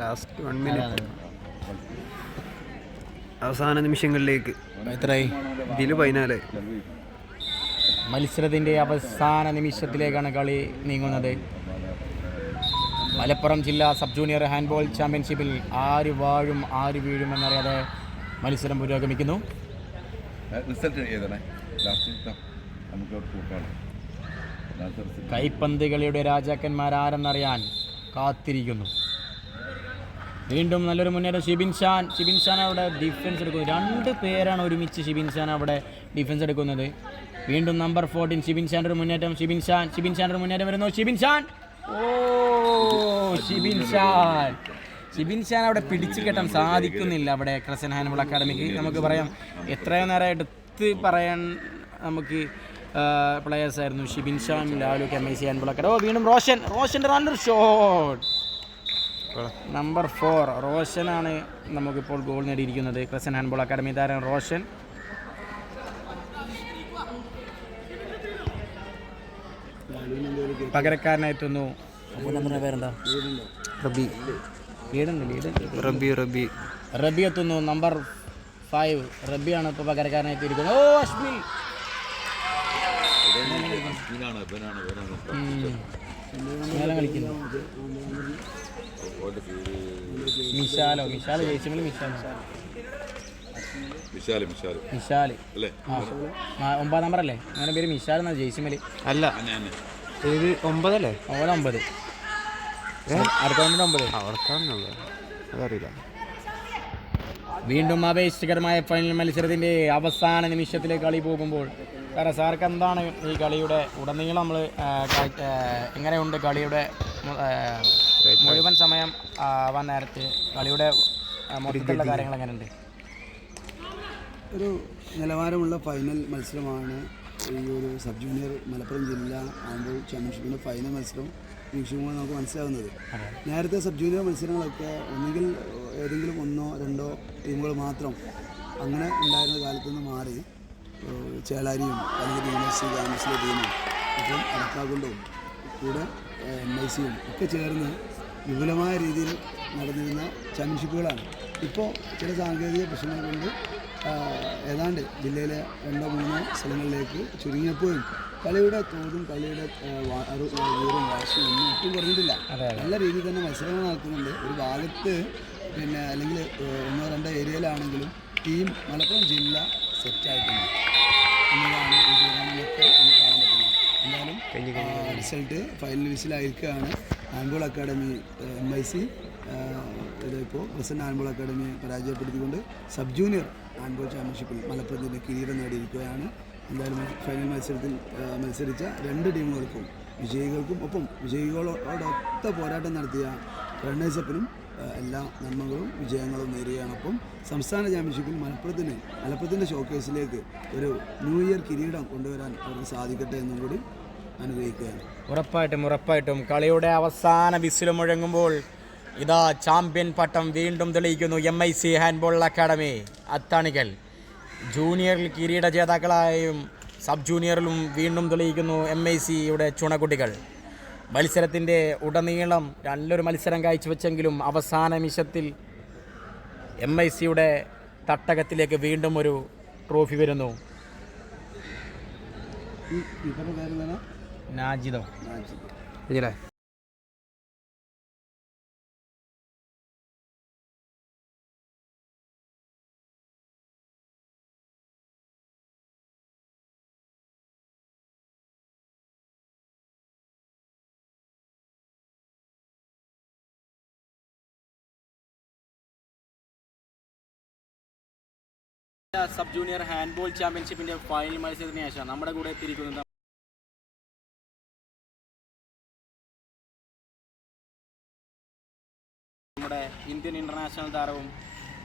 ലാസ്റ്റ് 1 മിനിറ്റ് അവസാന നിമിഷങ്ങളിലേക്ക് എത്രയായി ഇതിൽ 14. മത്സരത്തിൻ്റെ അവസാന നിമിഷത്തിലേക്കാണ് കളി നീങ്ങുന്നത്. മലപ്പുറം ജില്ലാ സബ് ജൂനിയർ ഹാൻഡ്ബോൾ ചാമ്പ്യൻഷിപ്പിൽ ആര് വാഴും ആര് വീഴും എന്നറിയാതെ മത്സരം പുരോഗമിക്കുന്നു. റിസൾട്ട് ഏതാണ് ലാസ്റ്റ് നമുക്ക് കൂട്ടാണ്. കൈപ്പന്ത് കളിയുടെ രാജാക്കന്മാരാരെന്നറിയാൻ കാത്തിരിക്കുന്നു. വീണ്ടും നല്ലൊരു മുന്നേറ്റം ഷിബിൻ ഷാൻ അവിടെ ഡിഫൻസ് എടുക്കുന്നു. 2 പേരാണ് ഒരുമിച്ച് ഷിബിൻ ഷാൻ അവിടെ ഡിഫൻസ് എടുക്കുന്നത്. വീണ്ടും നമ്പർ 14 ഷിബിൻ ഷാൻ്റെ ഒരു മുന്നേറ്റം. ഷിബിൻ ഷാൻ്റെ ഒരു മുന്നേറ്റം വരുന്നു. ഷിബിൻ ഷാൻ അവിടെ പിടിച്ചു കെട്ടാൻ സാധിക്കുന്നില്ല. അവിടെ ക്രസൻ ഹാൻഡ്ബോൾ അക്കാഡമിക്ക് നമുക്ക് പറയാം എത്രയോ നേരം എടുത്ത് പറയാൻ നമുക്ക് പ്ലെയേഴ്സ് ആയിരുന്നു. Shibin Shan, Lalu, MIC handball academy. വീണ്ടും റോഷൻ്റെ നല്ലൊരു ഷോട്ട്. നമ്പർ 4 റോഷനാണ് നമുക്കിപ്പോൾ ഗോൾ നേടിയിരിക്കുന്നത്. ക്രസൻ ഹാൻഡ്ബോൾ അക്കാഡമി താരം റോഷൻ. പകരക്കാരനായെത്തുന്നു. പേരെന്താ? റബി എത്തുന്നു. നമ്പർ 5 റബിയാണ് ഇപ്പോൾ പകരക്കാരനായെത്തിയിരിക്കുന്നത്. അശ്മിൽ കളിക്കുന്നു. മിഷാൽ ജയിച്ചെങ്കിൽ മിഷാൽ 9 നമ്പർ അല്ലേ? അങ്ങനെ പേര് മിഷാൽ എന്നാ ജയിച്ചുമേല് അല്ല ഇത് 9 അല്ലേ? 9 അടുത്ത 9 അതറിയില്ല. വീണ്ടും ആവേശകരമായ ഫൈനൽ മത്സരത്തിൻ്റെ അവസാന നിമിഷത്തിലേക്ക് കളി പോകുമ്പോൾ കാരണം സാർക്ക് എന്താണ് ഈ കളിയുടെ ഉടനീളം നമ്മൾ എങ്ങനെയുണ്ട് കളിയുടെ മുഴുവൻ സമയം ആവാൻ നേരത്ത് കളിയുടെ മൊത്തത്തിലുള്ള കാര്യങ്ങൾ എങ്ങനെയുണ്ട്? ഒരു നിലവാരമുള്ള ഫൈനൽ മത്സരമാണ് ഈ ഒരു സബ് ജൂനിയർ മലപ്പുറം ജില്ലാ ഹാൻഡ്ബോൾ ചാമ്പ്യൻഷിപ്പിൻ്റെ ഫൈനൽ മത്സരം വീക്ഷിക്കുമ്പോൾ നമുക്ക് മനസ്സിലാവുന്നത്. നേരത്തെ സബ് ജൂനിയർ മത്സരങ്ങളൊക്കെ ഒന്നുകിൽ ഏതെങ്കിലും 1-2 ടീമുകൾ മാത്രം അങ്ങനെ ഉണ്ടായിരുന്ന കാലത്തുനിന്ന് മാറി ചേളാരിയും അല്ലെങ്കിൽ യൂണിവേഴ്സിറ്റി ടീമും ഇപ്പം അടക്കാകൊണ്ടും കൂടെ MICയും ഒക്കെ ചേർന്ന് വിപുലമായ രീതിയിൽ നടന്നിരുന്ന ചാമ്പ്യൻഷിപ്പുകളാണ്. ഇപ്പോൾ ചില സാങ്കേതിക പ്രശ്നങ്ങൾ കൊണ്ട് ഏതാണ്ട് ജില്ലയിലെ 2-3 സ്ഥലങ്ങളിലേക്ക് ചുരുങ്ങിയപ്പോഴും കളിയുടെ തോതും കളിയുടെ വീറും വാശിയും ഒന്നും ഒട്ടും കുറഞ്ഞിട്ടില്ല. നല്ല രീതിയിൽ തന്നെ മത്സരങ്ങൾ നടക്കുന്നുണ്ട്. ഒരു ഭാഗത്ത് പിന്നെ അല്ലെങ്കിൽ ഒന്നോ രണ്ടോ ഏരിയയിലാണെങ്കിലും ടീം മലപ്പുറം ജില്ല സെറ്റായിട്ടുണ്ട് എന്നതാണ് ഈ ടൂർണമെൻറ്റിലൊക്കെ നമുക്ക് കാണാൻ പറ്റുന്നത്. എന്തായാലും റിസൾട്ട് ഫൈനൽ വിസിലായിരിക്കുകയാണ്. ഹാൻഡ്ബോൾ അക്കാഡമി MIC ഇതിപ്പോൾ പ്രസൻറ്റ് ഹാൻഡ്ബോൾ അക്കാഡമിയെ പരാജയപ്പെടുത്തിക്കൊണ്ട് സബ് ജൂനിയർ ഹാൻഡ്ബോൾ ചാമ്പ്യൻഷിപ്പിൽ മലപ്പുറത്തിൻ്റെ കിരീടം നേടിയിരിക്കുകയാണ്. എന്തായാലും ഫൈനൽ മത്സരത്തിൽ മത്സരിച്ച രണ്ട് ടീമുകൾക്കും വിജയികൾക്കും ഒപ്പം വിജയികളോടൊത്ത പോരാട്ടം നടത്തിയ റണ്ണേഴ്സപ്പിനും എല്ലാ നന്മകളും വിജയങ്ങളും നേരുകയാണ്. ഒപ്പം സംസ്ഥാന ചാമ്പ്യൻഷിപ്പിൽ മലപ്പുറത്തിൻ്റെ ഷോക്കേസിലേക്ക് ഒരു ന്യൂ ഇയർ കിരീടം കൊണ്ടുവരാൻ അവർക്ക് സാധിക്കട്ടെ എന്നും കൂടി അനുഗ്രഹിക്കുകയാണ്. ഉറപ്പായിട്ടും കളിയുടെ അവസാന വിസിൽ മുഴങ്ങുമ്പോൾ ഇതാ ചാമ്പ്യൻ പട്ടം വീണ്ടും തെളിയിക്കുന്നു MIC ഹാൻഡ്ബോൾ അക്കാഡമി അത്താണിക്കൽ. ജൂനിയറിൽ കിരീട ജേതാക്കളായും സബ് ജൂനിയറിലും വീണ്ടും തെളിയിക്കുന്നു MICയുടെ ചുണക്കുട്ടികൾ. മത്സരത്തിൻ്റെ ഉടനീളം നല്ലൊരു മത്സരം കാഴ്ചവെച്ചെങ്കിലും അവസാന നിമിഷത്തിൽ MICയുടെ തട്ടകത്തിലേക്ക് വീണ്ടും ഒരു ട്രോഫി വരുന്നു. നാജിദോ ഇതിലെ സബ് ജൂനിയർ ഹാൻഡ്ബോൾ ചാമ്പ്യൻഷിപ്പിൻ്റെ ഫൈനൽ മത്സരത്തിന് ശേഷം നമ്മുടെ കൂടെ എത്തിയിരിക്കുന്നത് നമ്മുടെ ഇന്ത്യൻ ഇൻ്റർനാഷണൽ താരവും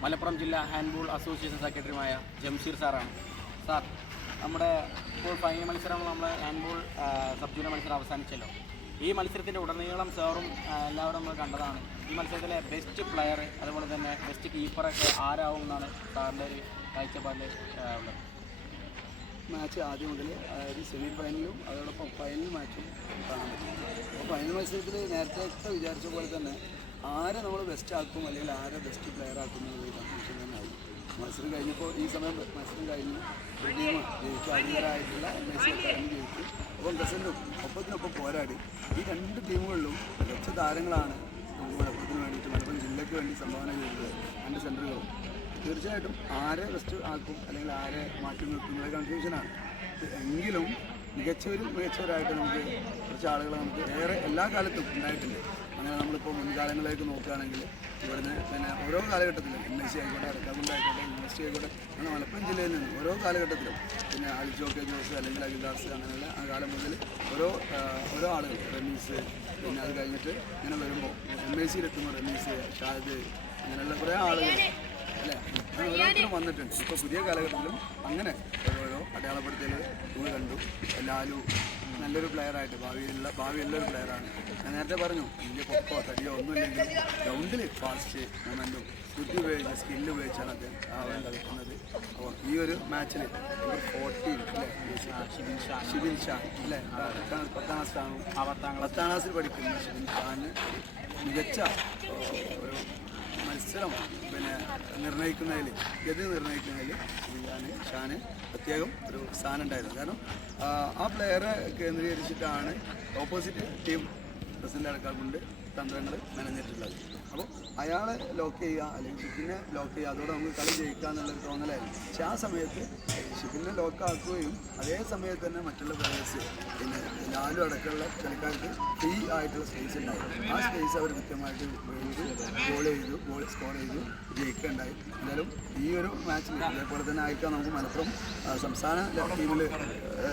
മലപ്പുറം ജില്ലാ ഹാൻഡ്ബോൾ അസോസിയേഷൻ സെക്രട്ടറിയുമായ ജംഷീർ സാറാണ്. സാർ, നമ്മുടെ ഇപ്പോൾ ഫൈനൽ മത്സരം നമ്മൾ ഹാൻഡ്ബോൾ സബ് ജൂനിയർ മത്സരം അവസാനിച്ചല്ലോ. ഈ മത്സരത്തിൻ്റെ ഉടനീളം സാറും എല്ലാവരും നമ്മൾ കണ്ടതാണ്. ഈ മത്സരത്തിലെ ബെസ്റ്റ് പ്ലെയർ അതുപോലെ തന്നെ ബെസ്റ്റ് കീപ്പറൊക്കെ ആരാവും എന്നാണ് സാറിൻ്റെ ഒരു കാഴ്ചപ്പാടിൽ ഉള്ളത്? മാച്ച് ആദ്യം മുതൽ അതായത് സെമി ഫൈനലും അതോടൊപ്പം ഫൈനൽ മാച്ചും കാണാൻ പറ്റും. അപ്പോൾ ഫൈനൽ മത്സരത്തിൽ നേരത്തെ വിചാരിച്ച പോലെ തന്നെ ആരെ നമ്മൾ ബെസ്റ്റ് ആക്കും അല്ലെങ്കിൽ ആരെ ബെസ്റ്റ് പ്ലെയർ ആക്കും എന്നുള്ള കൺഫ്യൂഷൻ തന്നെ ആയി. മത്സരം കഴിഞ്ഞപ്പോൾ ഈ സമയം മത്സരം കഴിഞ്ഞു ഒരു ടീം ജയിച്ചു, അധികരായിട്ടുള്ള MIC അക്കാദമി ജയിച്ചു. അപ്പം പ്രസൻറ്റും ഒപ്പത്തിനൊപ്പം പോരാടി. ഈ രണ്ട് ടീമുകളിലും മികച്ച താരങ്ങളാണ് നമുക്ക് മലപ്പുറത്തിന് വേണ്ടിയിട്ട് മലപ്പുറം ജില്ലയ്ക്ക് വേണ്ടി സംഭാവന ചെയ്തത് രണ്ട് സെൻറ്ററുകളും. തീർച്ചയായിട്ടും ആരെ ബെസ്റ്റ് ആക്കും അല്ലെങ്കിൽ ആരെ മാറ്റി നിർത്തുന്നത് കൺഫ്യൂഷനാണ്. എങ്കിലും മികച്ചവരായിട്ട് നമുക്ക് കുറച്ച് ആളുകളെ നമുക്ക് ഏറെ എല്ലാ കാലത്തും ഉണ്ടായിട്ടുണ്ട്. അങ്ങനെ നമ്മളിപ്പോൾ മുൻകാലങ്ങളിലേക്ക് നോക്കുകയാണെങ്കിൽ ഇവിടുന്ന് പിന്നെ ഓരോ കാലഘട്ടത്തിലും MIC ആയിക്കോട്ടെ, അറക്കാകുണ്ട് ആയിക്കോട്ടെ, യൂണിവേഴ്സിറ്റി ആയിക്കോട്ടെ, അങ്ങനെ മലപ്പുറം ജില്ലയിൽ നിന്ന് ഓരോ കാലഘട്ടത്തിലും പിന്നെ അൽജോക്കെ ജോസ് അല്ലെങ്കിൽ അഖിൽദാസ് അങ്ങനെയുള്ള ആ കാലം മുതൽ ഓരോ ആളുകൾ റമീസ്, പിന്നെ അത് കഴിഞ്ഞിട്ട് ഇങ്ങനെ വരുമ്പോൾ MICയിലെത്തുമ്പോൾ റമീസ്, ഷാദ് അങ്ങനെയുള്ള കുറേ ആളുകൾ അല്ലേ അങ്ങനെ ഓരോരുത്തരും വന്നിട്ടുണ്ട്. ഇപ്പോൾ പുതിയ കാലഘട്ടത്തിലും അങ്ങനെ ഓരോ അടയാളപ്പെടുത്തലുകൾ നമ്മൾ കണ്ടു. ലാലു നല്ലൊരു പ്ലെയറായിട്ട് ഭാവിയുള്ളൊരു പ്ലെയറാണ്. ഞാൻ നേരത്തെ പറഞ്ഞു വലിയ പൊക്കോ തടിയോ ഒന്നുമില്ലെങ്കിൽ ഗ്രൗണ്ടിൽ ഫാസ്റ്റ് മൂവ്മെൻറ്റും ബുദ്ധി ഉപയോഗിച്ച് സ്കില്ല് ഉപയോഗിച്ചാണ് അദ്ദേഹം ആവാൻ കളിക്കുന്നത്. അപ്പോൾ ഈ ഒരു മാച്ചിൽ നമ്പർ 14 അല്ലേ ഷിബിൻ ഷാൻ അല്ലേ 10ാം ക്ലാസ്സിൽ പഠിക്കുന്ന ഷിബിൻ ഷാന് മികച്ച ഒരു മത്സരം പിന്നെ ഗതി നിർണ്ണയിക്കുന്നതിൽ ഷാന് പ്രത്യേകം ഒരു സ്ഥാനം ഉണ്ടായിരുന്നു. കാരണം ആ പ്ലെയറെ കേന്ദ്രീകരിച്ചിട്ടാണ് ഓപ്പോസിറ്റ് ടീം പ്രസിഡന്റ് അടക്കാറുണ്ട് തന്ത്രങ്ങൾ മെനഞ്ഞിട്ടുള്ളത്. അപ്പോൾ അയാളെ ലോക്ക് ചെയ്യുക അല്ലെങ്കിൽ ഷിബിനെ ലോക്ക് ചെയ്യുക, അതോടെ നമുക്ക് കളി ജയിക്കുക എന്നുള്ളൊരു തോന്നലായിരുന്നു. പക്ഷെ ആ സമയത്ത് ഷിബിനെ ലോക്കാക്കുകയും അതേ സമയത്ത് തന്നെ മറ്റുള്ള പ്ലേയേഴ്സ് പിന്നെ ലാലും അടക്കമുള്ള കളിക്കാർക്ക് ഫ്രീ ആയിട്ടുള്ള സ്പേസ് ഉണ്ടാവും. ആ സ്പേസ് അവർ കൃത്യമായിട്ട് ഉപയോഗിച്ചു ഗോൾ സ്കോർ ചെയ്തു ജയിക്കുകയുണ്ടായി. എന്തായാലും ഈ ഒരു മാച്ചിൽ അതേപോലെ തന്നെ ആയിരിക്കാം നമുക്ക് മലപ്പുറം സംസ്ഥാന ടീമിൽ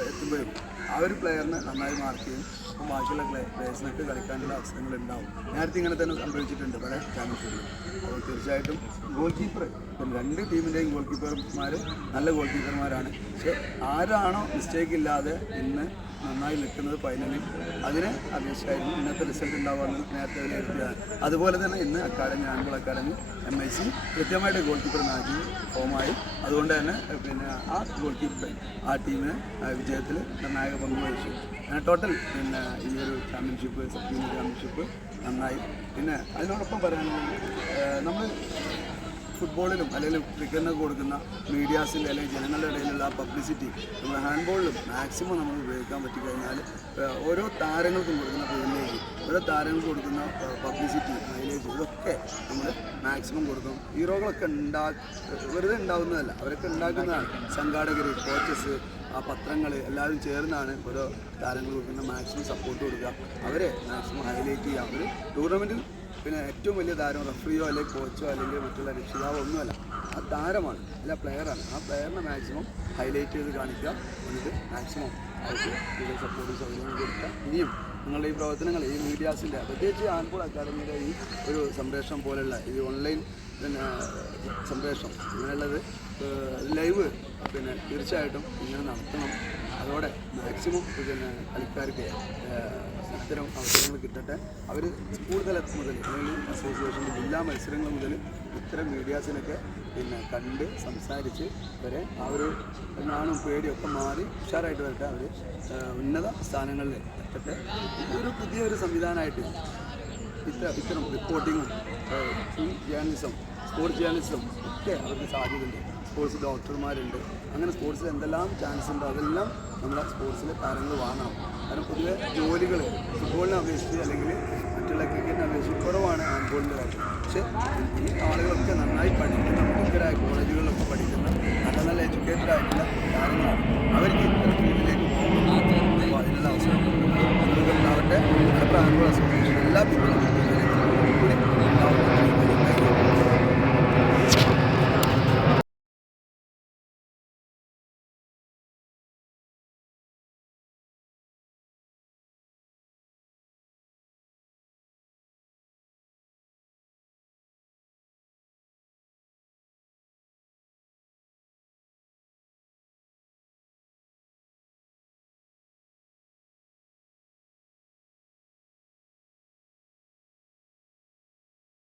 എത്തുമ്പോഴും ആ ഒരു പ്ലെയറിനെ നന്നായി മാർക്ക് ചെയ്യും. അപ്പം ബാക്കിയുള്ള പ്ലേയേഴ്സിനൊക്കെ കളിക്കാനുള്ള അവസരങ്ങൾ ഉണ്ടാവും. നേരത്തെ ഇങ്ങനെ തന്നെ സംഭവിച്ചിട്ടുണ്ട് പല ചാമ്പ്യൻഷിപ്പിലും. അപ്പോൾ തീർച്ചയായിട്ടും ഗോൾ കീപ്പർ ഇപ്പം രണ്ട് ടീമിൻ്റെയും ഗോൾ കീപ്പർമാർ നല്ല ഗോൾ കീപ്പർമാരാണ്. പക്ഷേ ആരാണോ മിസ്റ്റേക്ക് ഇല്ലാതെ ഇന്ന് നന്നായി നിൽക്കുന്നത് ഫൈനലിൽ അതിന് അപേക്ഷയായിരുന്നു ഇന്നത്തെ റിസൾട്ട് ഉണ്ടാവുമെന്ന് നേരത്തെ വിലയിരുത്തിയതാണ്. അതുപോലെ തന്നെ ഇന്ന് ഹാൻഡ്ബോൾ അക്കാദമി MIC കൃത്യമായിട്ട് ഗോൾ കീപ്പർ മാറ്റി ഫോമായി. അതുകൊണ്ട് തന്നെ പിന്നെ ആ ഗോൾ കീപ്പർ ആ ടീമിന് വിജയത്തിൽ നിർണായക പങ്ക് വഹിച്ചു. ടോട്ടൽ പിന്നെ ഈ ഒരു ചാമ്പ്യൻഷിപ്പ് സബ് ജൂനിയർ ചാമ്പ്യൻഷിപ്പ് നന്നായി. പിന്നെ അതിനോടൊപ്പം പറയാനുള്ളത് നമ്മൾ ഫുട്ബോളിലും അല്ലെങ്കിൽ ക്രിക്കറ്റിനൊക്കെ കൊടുക്കുന്ന മീഡിയാസിൻ്റെ അല്ലെങ്കിൽ ജനങ്ങളുടെ ഇടയിലുള്ള ആ പബ്ലിസിറ്റി നമ്മൾ ഹാൻഡ്ബോളിലും മാക്സിമം നമ്മൾ ഉപയോഗിക്കാൻ പറ്റിക്കഴിഞ്ഞാൽ ഓരോ താരങ്ങൾക്കും കൊടുക്കുന്ന പ്രീമിയം വിസിബിലിറ്റി, ഓരോ താരങ്ങൾക്ക് കൊടുക്കുന്ന പബ്ലിസിറ്റി, മൈലേജ്, ഇതൊക്കെ നമ്മൾ മാക്സിമം കൊടുക്കും. ഹീറോകളൊക്കെ വെറുതെ ഉണ്ടാവുന്നതല്ല, അവരൊക്കെ ഉണ്ടാക്കുന്നതാണ്. സംഘാടകർ, കോച്ചസ്, ആ പത്രങ്ങൾ എല്ലാവരും ചേർന്നാണ് ഓരോ താരങ്ങൾ കൊടുക്കുന്ന മാക്സിമം സപ്പോർട്ട് കൊടുക്കുക, അവരെ മാക്സിമം ഹൈലൈറ്റ് ചെയ്യുക. അവർ ടൂർണമെൻറ്റിൽ പിന്നെ ഏറ്റവും വലിയ താരം റഫറിയോ അല്ലെങ്കിൽ കോച്ചോ അല്ലെങ്കിൽ മറ്റുള്ള രക്ഷിതാവോ ഒന്നുമല്ല, ആ താരമാണ്, അല്ല പ്ലെയറാണ്. ആ പ്ലെയറിനെ മാക്സിമം ഹൈലൈറ്റ് ചെയ്ത് കാണിക്കുക, എന്നിട്ട് മാക്സിമം അവർക്ക് കൂടുതൽ സപ്പോർട്ട് സൗകര്യങ്ങൾ കൊടുക്കുക. ഇനിയും നിങ്ങളുടെ ഈ പ്രവർത്തനങ്ങൾ, ഈ മീഡിയാസിൻ്റെ, പ്രത്യേകിച്ച് ആൻപോൾ അക്കാദമിയുടെ ഈ ഒരു സംപ്രേഷണം പോലെയുള്ള ഈ ഓൺലൈൻ പിന്നെ സംപ്രേഷണം ഇങ്ങനെയുള്ളത് ലൈവ് പിന്നെ തീർച്ചയായിട്ടും ഇങ്ങനെ നടത്തണം. അതോടെ മാക്സിമം പിന്നെ കളിക്കാർക്ക് ഇത്തരം അവസരങ്ങൾ കിട്ടട്ടെ. അവർ സ്കൂൾ തലത്തിൽ മുതൽ അല്ലെങ്കിൽ അസോസിയേഷൻ്റെ ജില്ലാ മത്സരങ്ങൾ മുതൽ ഇത്തരം മീഡിയാസിനൊക്കെ പിന്നെ കണ്ട് സംസാരിച്ച് വരെ ആ ഒരു നാണും പേടിയൊക്കെ മാറി ഉഷാറായിട്ട് വരട്ടെ. അവർ ഉന്നത സ്ഥാനങ്ങളിൽ എത്തട്ടെ. ഇതൊരു പുതിയൊരു സംവിധാനമായിട്ട് ഇത്തരം റിപ്പോർട്ടിങ്ങും ജേർണലിസം, സ്പോർട്സ് ജേർണലിസം ഒക്കെ അവർക്ക് സാധ്യതയുണ്ട്. സ്പോർട്സ് ഡോക്ടർമാരുണ്ട്, അങ്ങനെ സ്പോർട്സിൽ എന്തെല്ലാം ചാൻസ് ഉണ്ടോ അതെല്ലാം നമ്മുടെ സ്പോർട്സിലെ താരങ്ങൾ വാങ്ങണം. കാരണം പൊതുവെ ജോലികൾ ഫുട്ബോളിനെ അപേക്ഷിച്ച് അല്ലെങ്കിൽ മറ്റുള്ള ക്രിക്കറ്റിനെ അപേക്ഷിച്ച് കുറവാണ് ഹാൻഡ്ബോളിൻ്റെ കാര്യം. പക്ഷേ ഈ ആളുകളൊക്കെ നന്നായി പഠിക്കുന്ന മിടുക്കരായ കോളേജുകളിലൊക്കെ പഠിക്കുന്ന നല്ല നല്ല എഡ്യൂക്കേറ്റഡ് ആയിട്ടുള്ള താരങ്ങളാണ്. അവർക്ക് ഇത്തരം ഫീൽഡിലേക്ക് പോകുമ്പോൾ അതിനുള്ള അവസരം ഉണ്ടാവട്ടെ. ഹാൻഡ്ബോൾ അസോസിയേഷൻ എല്ലാ പിന്തുണയും